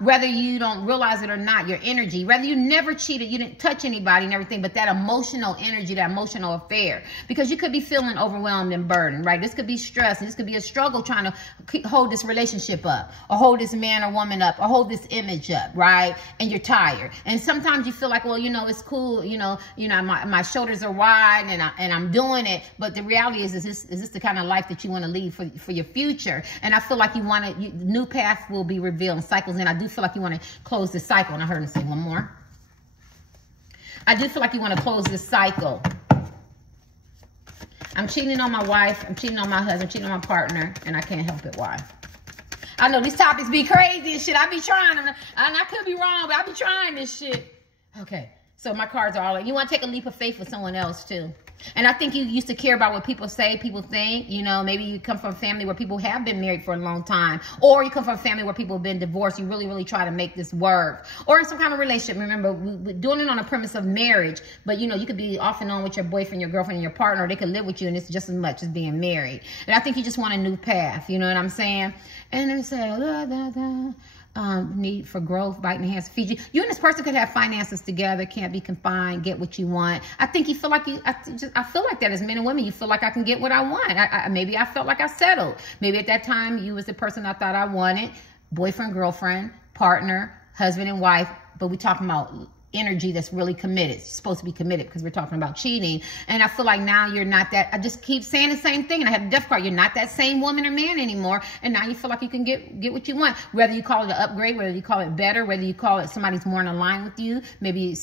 whether you don't realize it or not, your energy, whether you never cheated, you didn't touch anybody and everything, but that emotional energy, that emotional affair, because you could be feeling overwhelmed and burdened, right? This could be stress, and this could be a struggle trying to hold this relationship up, or hold this man or woman up, or hold this image up, right? And you're tired. And sometimes you feel like, well, you know, it's cool, you know, my shoulders are wide and I'm doing it. But the reality is this the kind of life that you want to lead for your future? And I feel like you want to, new path will be revealed in cycles. And I do feel like you want to close this cycle. And I heard him say one more. I do feel like you want to close this cycle. I'm cheating on my wife. I'm cheating on my husband. I'm cheating on my partner. And I can't help it. Why? I know these topics be crazy and shit. I be trying them. And I could be wrong, but I be trying this shit. Okay. So my cards are all like, you want to take a leap of faith with someone else too. And I think you used to care about what people say, people think. You know, maybe you come from a family where people have been married for a long time. Or you come from a family where people have been divorced. You really, really try to make this work. Or in some kind of relationship. Remember, we're doing it on a premise of marriage. But, you know, you could be off and on with your boyfriend, your girlfriend, and your partner. Or they could live with you, and it's just as much as being married. And I think you just want a new path. You know what I'm saying? And they say, need for growth, bite in the hands, feed you. You and this person could have finances together, can't be confined, get what you want. I think you feel like I feel like that as men and women. You feel like I can get what I want. Maybe I felt like I settled. Maybe at that time you was the person I thought I wanted. Boyfriend, girlfriend, partner, husband and wife. But we talking about energy that's really committed. It's supposed to be committed because we're talking about cheating. And I feel like now you're not that. I just keep saying the same thing. And I have the death card. You're not that same woman or man anymore. And now you feel like you can get what you want. Whether you call it an upgrade, whether you call it better, whether you call it somebody's more in line with you. Maybe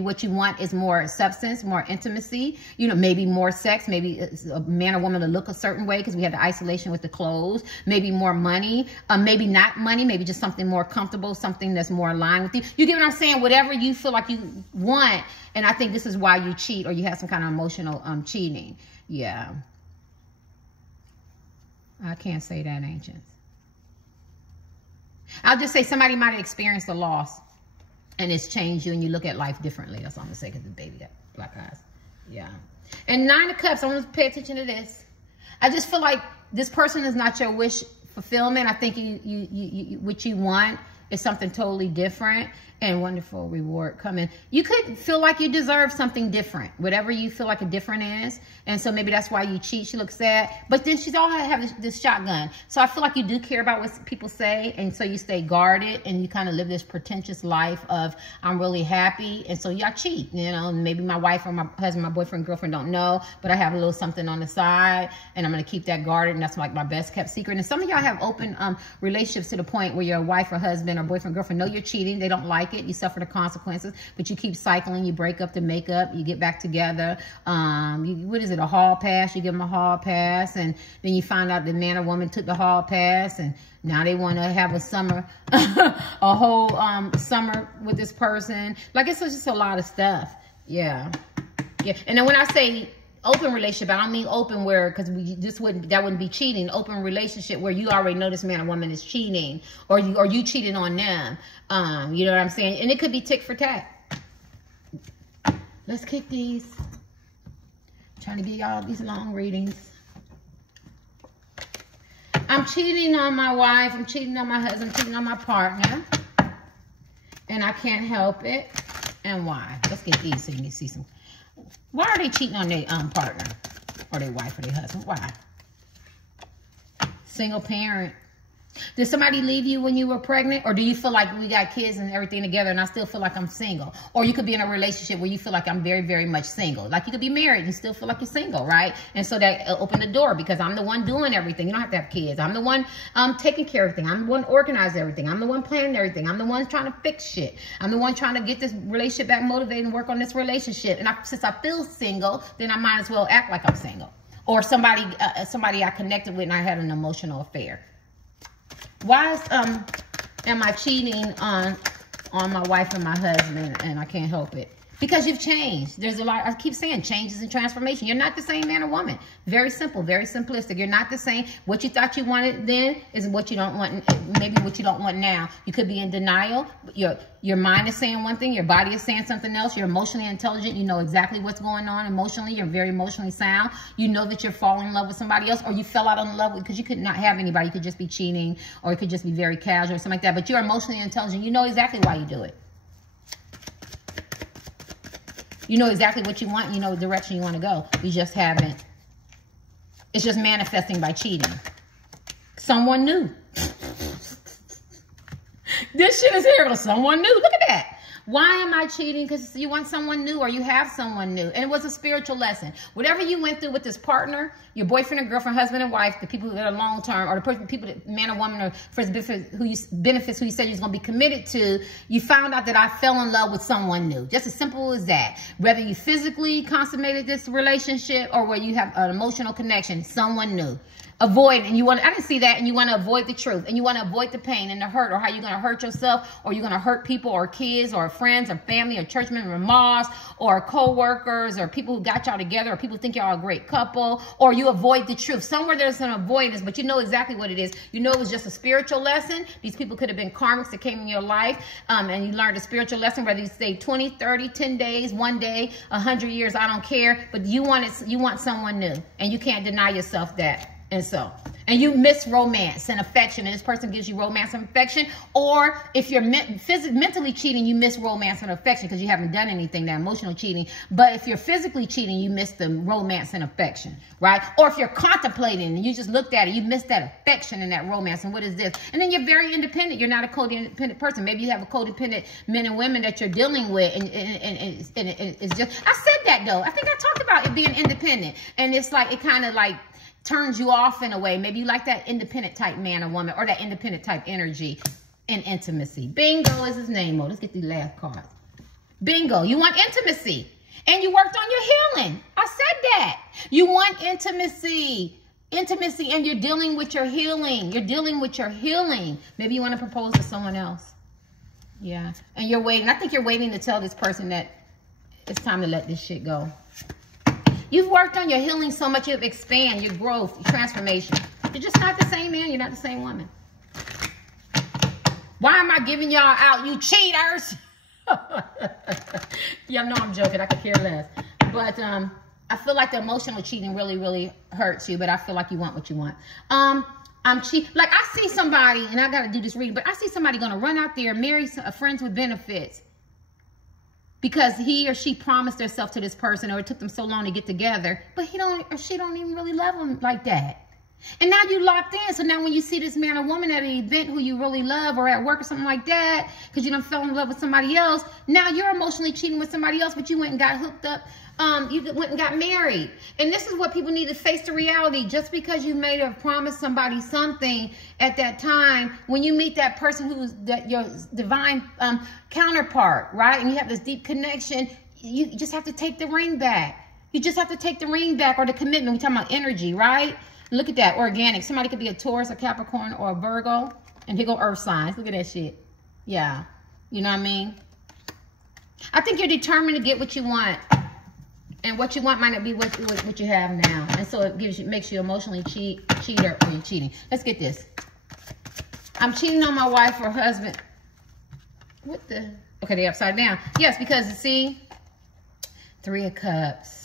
what you want is more substance, more intimacy. You know, maybe more sex. Maybe a man or woman to look a certain way because we had the isolation with the clothes. Maybe more money. Maybe not money. Maybe just something more comfortable, something that's more aligned with you. You get what I'm saying? Whatever you feel like you want. And I think this is why you cheat, or you have some kind of emotional cheating. Yeah. I can't say that, Ancients. I'll just say somebody might have experienced a loss and it's changed you and you look at life differently. That's all I'm going to say because the baby got black eyes. Yeah. And 9 of Cups, I want to pay attention to this. I just feel like this person is not your wish fulfillment. I think what you want is something totally different, and wonderful reward coming. You could feel like you deserve something different, whatever you feel like a different is. And so maybe that's why you cheat. She looks sad, but then she's all have this shotgun. So I feel like you do care about what people say. And so you stay guarded and you kind of live this pretentious life of, I'm really happy. And so y'all cheat, you know, maybe my wife or my husband, my boyfriend, girlfriend don't know, but I have a little something on the side and I'm going to keep that guarded. And that's like my best kept secret. And some of y'all have open relationships to the point where your wife or husband or boyfriend, girlfriend know you're cheating. They don't like it. You suffer the consequences, but you keep cycling. You break up to make up. You get back together. What is it? A hall pass. You give them a hall pass, and then you find out the man or woman took the hall pass, and now they want to have a summer, a whole summer with this person. Like, it's just a lot of stuff. Yeah, yeah. And then when I say open relationship, I don't mean open where, because that wouldn't be cheating. Open relationship where you already know this man or woman is cheating, or you cheating on them. You know what I'm saying? And it could be tick for tack. Let's kick these. Trying to get y'all these long readings. I'm cheating on my wife. I'm cheating on my husband. I'm cheating on my partner, and I can't help it. And why? Let's get these so you can see some. Why are they cheating on their partner or their wife or their husband? Why? Single parent. Did somebody leave you when you were pregnant? Or do you feel like we got kids and everything together and I still feel like I'm single? Or you could be in a relationship where you feel like I'm very, very much single. Like you could be married and still feel like you're single, right? And so that opened the door because I'm the one doing everything. You don't have to have kids. I'm the one taking care of everything. I'm the one organizing everything. I'm the one planning everything. I'm the one trying to fix shit. I'm the one trying to get this relationship back motivated and work on this relationship. And since I feel single, then I might as well act like I'm single. Or somebody I connected with and I had an emotional affair. Why is, am I cheating on my wife and my husband and I can't help it? Because you've changed. There's a lot, I keep saying changes and transformation. You're not the same man or woman. Very simple, very simplistic. You're not the same. What you thought you wanted then is what you don't want, maybe what you don't want now. You could be in denial. Your mind is saying one thing. Your body is saying something else. You're emotionally intelligent. You know exactly what's going on emotionally. You're very emotionally sound. You know that you're falling in love with somebody else or you fell out of love because you could not have anybody. You could just be cheating or it could just be very casual or something like that. But you're emotionally intelligent. You know exactly why you do it. You know exactly what you want. You know the direction you want to go. You just haven't. It's just manifesting by cheating. Someone new. This shit is here. Someone new. Look at that. Why am I cheating? Because you want someone new or you have someone new. And it was a spiritual lesson. Whatever you went through with this partner, your boyfriend or girlfriend, husband and wife, the people that are long term, or the people that man or woman or for who you said you was going to be committed to, you found out that I fell in love with someone new. Just as simple as that. Whether you physically consummated this relationship or where you have an emotional connection, someone new. Avoid, and you want, I didn't see that, and you want to avoid the truth, and you want to avoid the pain and the hurt, or how you're going to hurt yourself, or you're going to hurt people, or kids, or friends, or family, or church members, or moms, or co-workers, or people who got y'all together, or people who think y'all a great couple, or you avoid the truth. Somewhere there's an avoidance, but you know exactly what it is. You know it was just a spiritual lesson. These people could have been karmics that came in your life, and you learned a spiritual lesson, whether you stay 20, 30, 10 days, 1 day, 100 years, I don't care, but you want someone new, and you can't deny yourself that. And you miss romance and affection, and this person gives you romance and affection. Or if you're mentally cheating, you miss romance and affection because you haven't done anything, that emotional cheating. But if you're physically cheating, you miss the romance and affection, right? Or if you're contemplating and you just looked at it, you miss that affection and that romance. And what is this? And then you're very independent. You're not a codependent person. Maybe you have a codependent men and women that you're dealing with, and it's just, I said that though. I think I talked about it being independent, and it's like, it kind of like turns you off in a way. Maybe you like that independent type man or woman, or that independent type energy and intimacy. Bingo is his name. Oh, let's get these last cards. Bingo. You want intimacy. And you worked on your healing. I said that. You want intimacy. Intimacy, and you're dealing with your healing. You're dealing with your healing. Maybe you want to propose to someone else. Yeah. And you're waiting. I think you're waiting to tell this person that it's time to let this shit go. You've worked on your healing so much, you've expanded your growth, your transformation. You're just not the same man. You're not the same woman. Why am I giving y'all out, you cheaters? Y'all know I'm joking. I could care less. But I feel like the emotional cheating really, really hurts you. But I feel like you want what you want. I'm cheating. Like, I see somebody, and I got to do this reading, but I see somebody going to run out there, marry friends with benefits, because he or she promised herself to this person, or it took them so long to get together, but he don't or she don't even really love him like that. And now you locked in. So now when you see this man or woman at an event who you really love, or at work or something like that, because you done fell in love with somebody else, now you're emotionally cheating with somebody else, but you went and got hooked up. You went and got married. And this is what people need to face the reality. Just because you made a promise somebody something at that time, when you meet that person who's your divine counterpart, right? And you have this deep connection, you just have to take the ring back. You just have to take the ring back, or the commitment. We're talking about energy, right? Look at that, organic. Somebody could be a Taurus, a Capricorn, or a Virgo. And here go earth signs. Look at that shit. Yeah. You know what I mean? I think you're determined to get what you want. And what you want might not be what you have now. And so it makes you emotionally cheater, or you're cheating. Let's get this. I'm cheating on my wife or husband. What the? Okay, they're upside down. Yes, because see, 3 of Cups.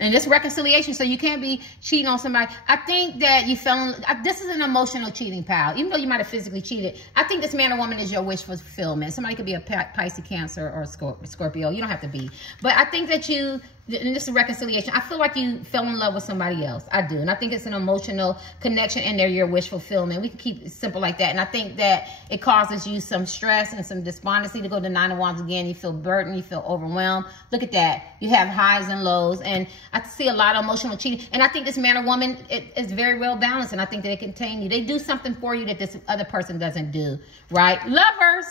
And this reconciliation, so you can't be cheating on somebody. I think that you fell in, this is an emotional cheating, pal. Even though you might have physically cheated, I think this man or woman is your wish for fulfillment. Somebody could be a Pisces, Cancer, or Scorpio. You don't have to be. But I think that you and this is reconciliation. I feel like you fell in love with somebody else. I do. And I think it's an emotional connection, and they're your wish fulfillment. We can keep it simple like that. And I think that it causes you some stress and some despondency to go to 9 of Wands again. You feel burdened. You feel overwhelmed. Look at that. You have highs and lows. And I see a lot of emotional cheating. And I think this man or woman is very well balanced. And I think that they contain you. They do something for you that this other person doesn't do. Right? Lovers.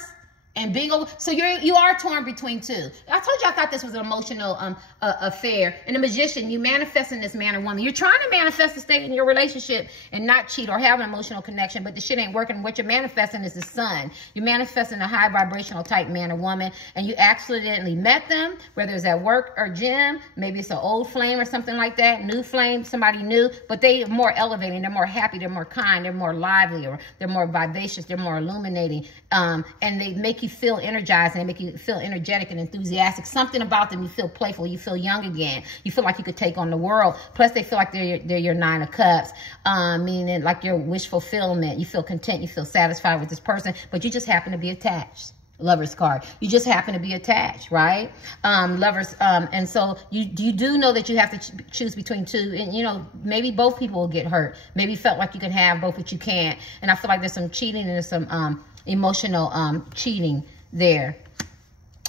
And bingo. So you are torn between two. I told you I thought this was an emotional affair. And the Magician, you manifesting this man or woman. You're trying to manifest to stay in your relationship and not cheat or have an emotional connection, but the shit ain't working. What you're manifesting is the sun. You're manifesting a high vibrational type man or woman, and you accidentally met them, whether it's at work or gym. Maybe it's an old flame or something like that. New flame, somebody new, but they are more elevating. They're more happy. They're more kind. They're more lively, or they're more vivacious. They're more illuminating. And they make you feel energized, and they make you feel energetic and enthusiastic. Something about them, you feel playful, you feel young again, you feel like you could take on the world. Plus they feel like they're your 9 of Cups, meaning like your wish fulfillment. You feel content, you feel satisfied with this person, but you just happen to be attached. Lover's card. You just happen to be attached, right? Lovers, and so you do know that you have to choose between two, and you know, maybe both people will get hurt. Maybe you felt like you can have both, but you can't. And I feel like there's some cheating and there's some emotional cheating there.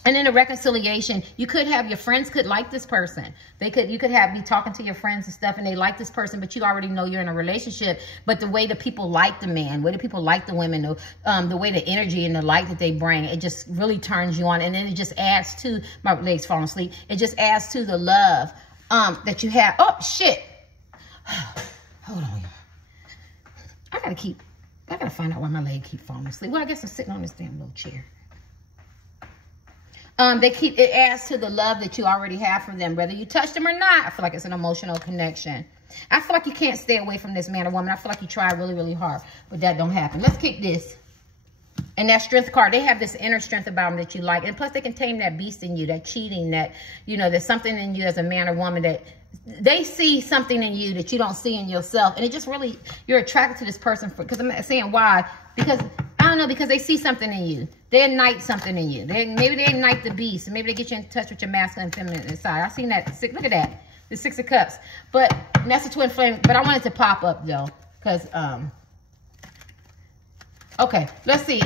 And then a reconciliation, you could have your friends could like this person. You could be talking to your friends and stuff, and they like this person, but you already know you're in a relationship. But the way the people like the man, the way the people like the women, the way the energy and the light that they bring, it just really turns you on. And then it just adds to, my legs falling asleep, it just adds to the love that you have. Oh, shit. Hold on, y'all. I gotta find out why my leg keep falling asleep. Well, I guess I'm sitting on this damn little chair. It adds to the love that you already have for them, whether you touch them or not. I feel like it's an emotional connection. I feel like you can't stay away from this man or woman. I feel like you try really, really hard, but that don't happen. Let's keep this. And that strength card, they have this inner strength about them that you like. And plus they can tame that beast in you, that cheating, that, you know, there's something in you as a man or woman that they see something in you that you don't see in yourself. And it just really, you're attracted to this person because I'm saying why, because I don't know, because they see something in you. They ignite something in you. Maybe they ignite the beast, and maybe they get you in touch with your masculine and feminine side. I've seen that. Look at that. The 6 of Cups. But that's a twin flame. But I want it to pop up though, because okay, let's see.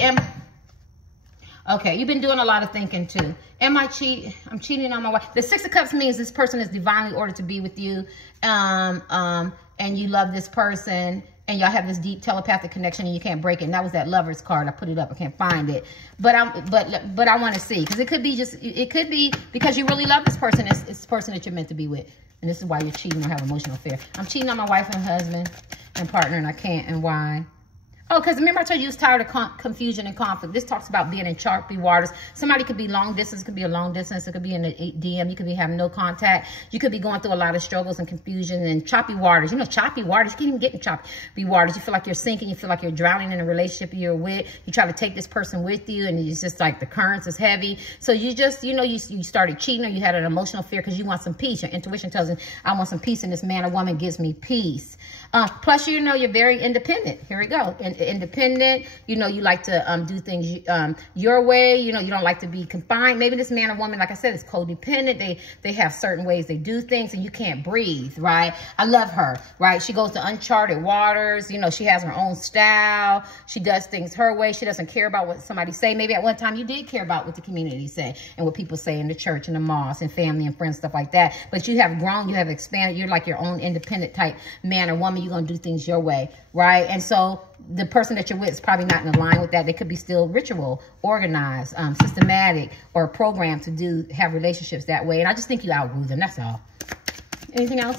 Okay, you've been doing a lot of thinking too. I'm cheating on my wife. The 6 of Cups means this person is divinely ordered to be with you, and you love this person, and y'all have this deep telepathic connection, and you can't break it. And that was that Lover's card. I put it up. I can't find it, but I want to see, because it could be because you really love this person. It's the person that you're meant to be with, and this is why you're cheating or have an emotional affair. I'm cheating on my wife and husband and partner, and I can't. And why? Oh, because remember I told you you was tired of confusion and conflict. This talks about being in choppy waters. Somebody could be long distance. It could be a long distance. It could be in the DM. You could be having no contact. You could be going through a lot of struggles and confusion and choppy waters. You know, choppy waters. You can't even get in choppy waters. You feel like you're sinking. You feel like you're drowning in a relationship you're with. You try to take this person with you, and it's just like the currents is heavy. So you just, you know, you started cheating, or you had an emotional fear because you want some peace. Your intuition tells you, I want some peace, and this man or woman gives me peace. Plus, you know, you're very independent. Here we go. Independent. You know, you like to do things your way. You know, you don't like to be confined. Maybe this man or woman, like I said, is codependent. They have certain ways they do things, and you can't breathe, right? I love her, right? She goes to uncharted waters. You know, she has her own style. She does things her way. She doesn't care about what somebody say. Maybe at one time you did care about what the community say and what people say in the church and the mosque and family and friends, stuff like that. But you have grown, you have expanded. You're like your own independent type man or woman. You're going to do things your way, right? And so the person that you're with is probably not in line with that. They could be still ritual, organized, systematic, or programmed to have relationships that way. And I just think you outgrew them. That's all. Anything else?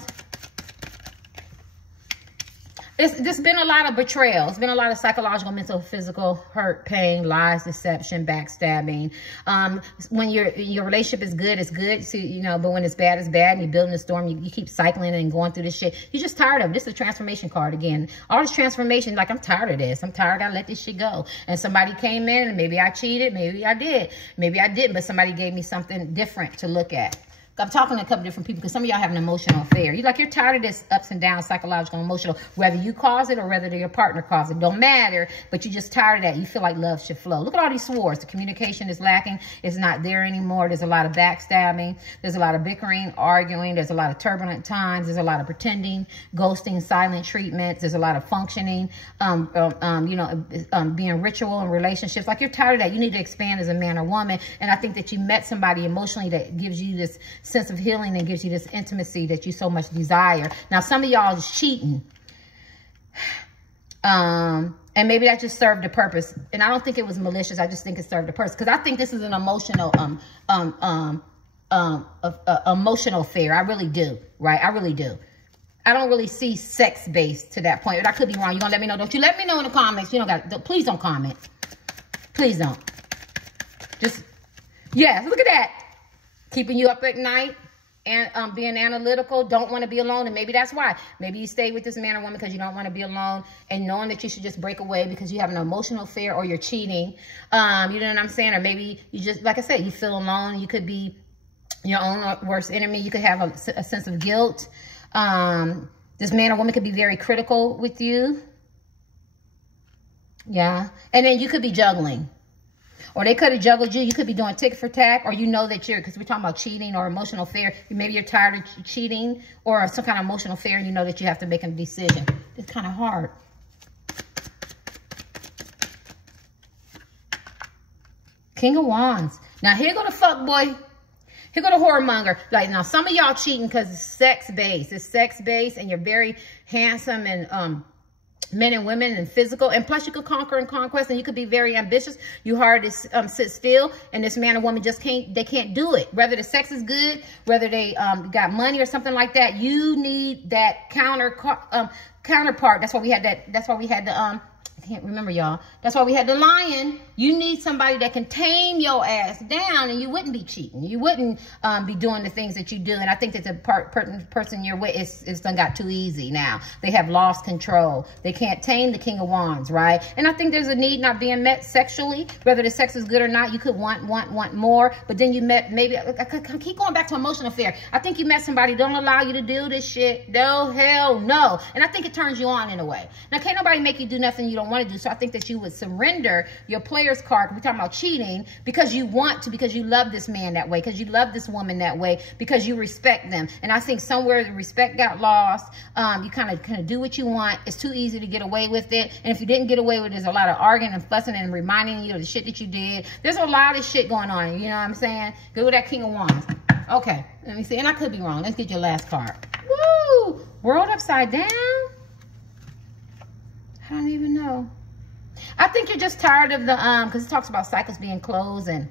There's been a lot of betrayal. It's been a lot of psychological, mental, physical hurt, pain, lies, deception, backstabbing. When your relationship is good, it's good. So, you know, but when it's bad, it's bad. And you're building a storm. You keep cycling and going through this shit. You're just tired of it. This is a transformation card again. All this transformation, like, I'm tired of this. I'm tired. I gotta let this shit go. And somebody came in, and maybe I cheated. Maybe I did. Maybe I didn't. But somebody gave me something different to look at. I'm talking to a couple different people because some of y'all have an emotional affair. You're tired of this ups and downs, psychological, emotional, whether you cause it or whether your partner caused it. Don't matter, but you're just tired of that. You feel like love should flow. Look at all these swords. The communication is lacking. It's not there anymore. There's a lot of backstabbing. There's a lot of bickering, arguing. There's a lot of turbulent times. There's a lot of pretending, ghosting, silent treatments. There's a lot of functioning, being ritual in relationships. Like, you're tired of that. You need to expand as a man or woman. And I think that you met somebody emotionally that gives you this sense of healing and gives you this intimacy that you so much desire. Now, some of y'all is cheating. And maybe that just served a purpose. And I don't think it was malicious. I just think it served a purpose. Because I think this is an emotional, emotional affair. I really do. Right? I really do. I don't really see sex-based to that point. But I could be wrong. You're going to let me know. Don't you let me know in the comments. You don't got, please don't comment. Please don't. Just, yes, look at that. Keeping you up at night and being analytical, don't want to be alone. And maybe that's why. Maybe you stay with this man or woman because you don't want to be alone and knowing that you should just break away because you have an emotional affair or you're cheating. You know what I'm saying? Or maybe you just, like I said, you feel alone. You could be your own worst enemy. You could have a sense of guilt. This man or woman could be very critical with you. Yeah. And then you could be juggling. Or they could have juggled you. You could be doing tick for tack. Or you know that because we're talking about cheating or emotional affair. Maybe you're tired of cheating or some kind of emotional affair and you know that you have to make a decision. It's kind of hard. King of Wands. Now, here go the fuck boy. Here go the whoremonger. Like, now, some of y'all cheating because it's sex-based. It's sex-based and you're very handsome and men and women and physical, and plus you could conquer and conquest, and you could be very ambitious. You hard to sit still, and this man or woman just can't do it. Whether the sex is good, whether they got money or something like that, you need that counterpart. That's why we had that. That's why we had the I can't remember, y'all. That's why we had the lion. You need somebody that can tame your ass down, and you wouldn't be cheating. You wouldn't be doing the things that you do. And I think that the person you're with is done got too easy now. They have lost control. They can't tame the King of Wands, right? And I think there's a need not being met sexually, whether the sex is good or not. You could want more, but then you met maybe. I keep going back to emotional affair. I think you met somebody don't allow you to do this shit. No, hell no. And I think it turns you on in a way. Now, can't nobody make you do nothing you don't want to do. So I think that you would surrender your player's card. We're talking about cheating because you want to, because you love this man that way, because you love this woman that way, because you respect them. And I think somewhere the respect got lost. You kind of do what you want. It's too easy to get away with it. And if you didn't get away with it, there's a lot of arguing and fussing and reminding you of the shit that you did. There's a lot of shit going on. You know what I'm saying? Go with that King of Wands. Okay, let me see. And I could be wrong. Let's get your last card. Woo! World upside down? I don't even know. I think you're just tired of the, because it talks about cycles being closed and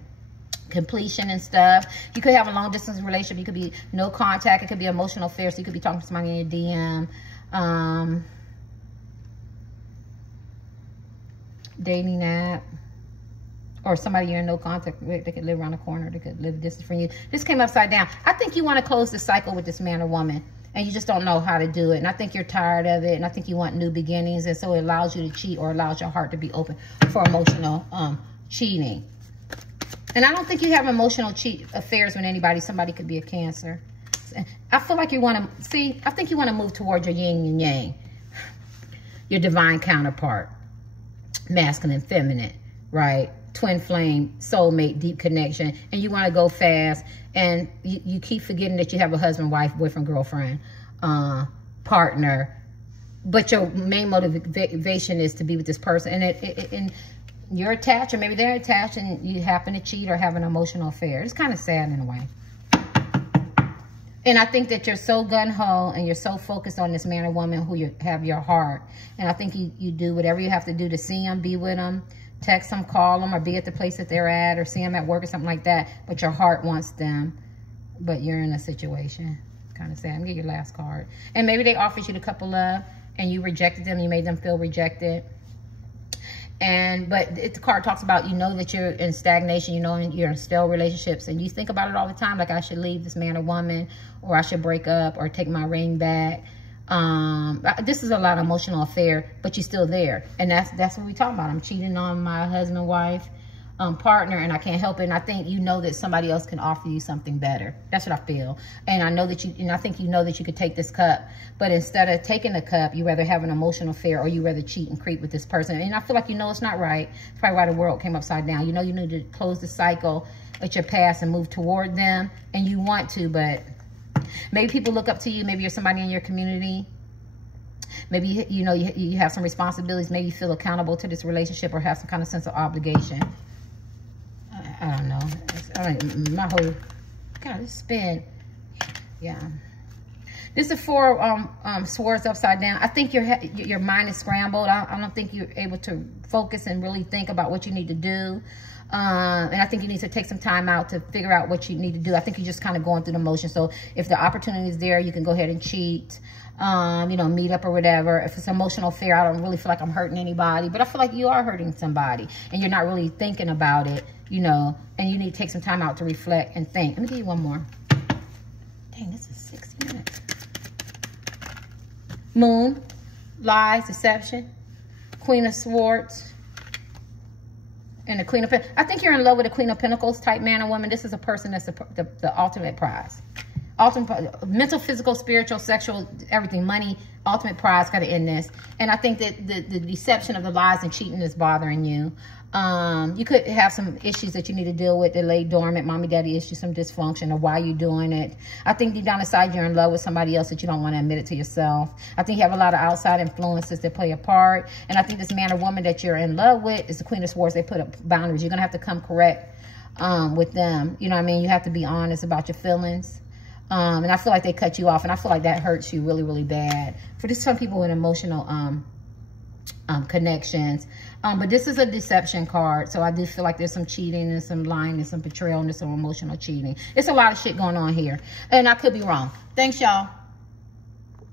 completion and stuff. You could have a long distance relationship. You could be no contact. It could be emotional affair. So you could be talking to somebody in your DM. Dating app. Or somebody you're in no contact with. They could live around the corner. They could live distance from you. This came upside down. I think you want to close the cycle with this man or woman. And you just don't know how to do it. And I think you're tired of it. And I think you want new beginnings. And so it allows you to cheat or allows your heart to be open for emotional cheating. And I don't think you have emotional affairs with anybody. Somebody could be a Cancer. I feel like you want to, see, I think you want to move towards your yin and yang. Your divine counterpart. Masculine, feminine, right? Twin flame, soulmate, deep connection, and you want to go fast, and you keep forgetting that you have a husband, wife, boyfriend, girlfriend, partner, but your main motivation is to be with this person, and you're attached, or maybe they're attached, and you happen to cheat or have an emotional affair. It's kind of sad in a way. And I think that you're so gun-ho and you're so focused on this man or woman who you have your heart, and I think you do whatever you have to do to see them, be with them, text them, call them, or be at the place that they're at, or see them at work or something like that. But your heart wants them, but you're in a situation. It's kind of sad. I'm gonna get your last card. And maybe they offered you the couple love, and you rejected them. You made them feel rejected. But the card talks about, you know that you're in stagnation. You know you're in stale relationships, and you think about it all the time. Like, I should leave this man or woman, or I should break up, or take my ring back. This is a lot of emotional affair, but you're still there, and that's what we talking about. I'm cheating on my husband, wife, partner, and I can't help it. And I think you know that somebody else can offer you something better. That's what I feel. And I know that I think you know that you could take this cup, but instead of taking the cup, you rather have an emotional affair, or you rather cheat and creep with this person. And I feel like you know it's not right. It's probably why the world came upside down. You know you need to close the cycle at your past and move toward them, and you want to, but maybe people look up to you. Maybe you're somebody in your community. Maybe, you know, you have some responsibilities. Maybe you feel accountable to this relationship or have some kind of sense of obligation. I don't know. My whole, God, this spin. Yeah. This is 4 swords upside down. I think your mind is scrambled. I don't think you're able to focus and really think about what you need to do. And I think you need to take some time out to figure out what you need to do. I think you're just kind of going through the motion. So if the opportunity is there, you can go ahead and cheat, you know, meet up or whatever. If it's emotional fear, I don't really feel like I'm hurting anybody, but I feel like you are hurting somebody and you're not really thinking about it, you know, and you need to take some time out to reflect and think. Let me give you one more. Dang, this is 60 minutes. Moon, lies, deception, Queen of Swords, and the Queen of Pentacles. I think you're in love with a Queen of Pentacles type man or woman. This is a person that's the ultimate prize. Ultimate, mental, physical, spiritual, sexual, everything, money, ultimate prize, got to end this. And I think that the deception of the lies and cheating is bothering you. You could have some issues that you need to deal with that lay dormant, mommy, daddy issues, some dysfunction, or why you're doing it. I think deep down inside you're in love with somebody else that you don't want to admit it to yourself. I think you have a lot of outside influences that play a part. And I think this man or woman that you're in love with is the Queen of Swords. They put up boundaries. You're going to have to come correct with them. You know what I mean? You have to be honest about your feelings. And I feel like they cut you off, and I feel like that hurts you really, really bad. For this, some people with emotional connections. But this is a deception card, so I do feel like there's some cheating and some lying and some betrayal and some emotional cheating. It's a lot of shit going on here, and I could be wrong. Thanks, y'all.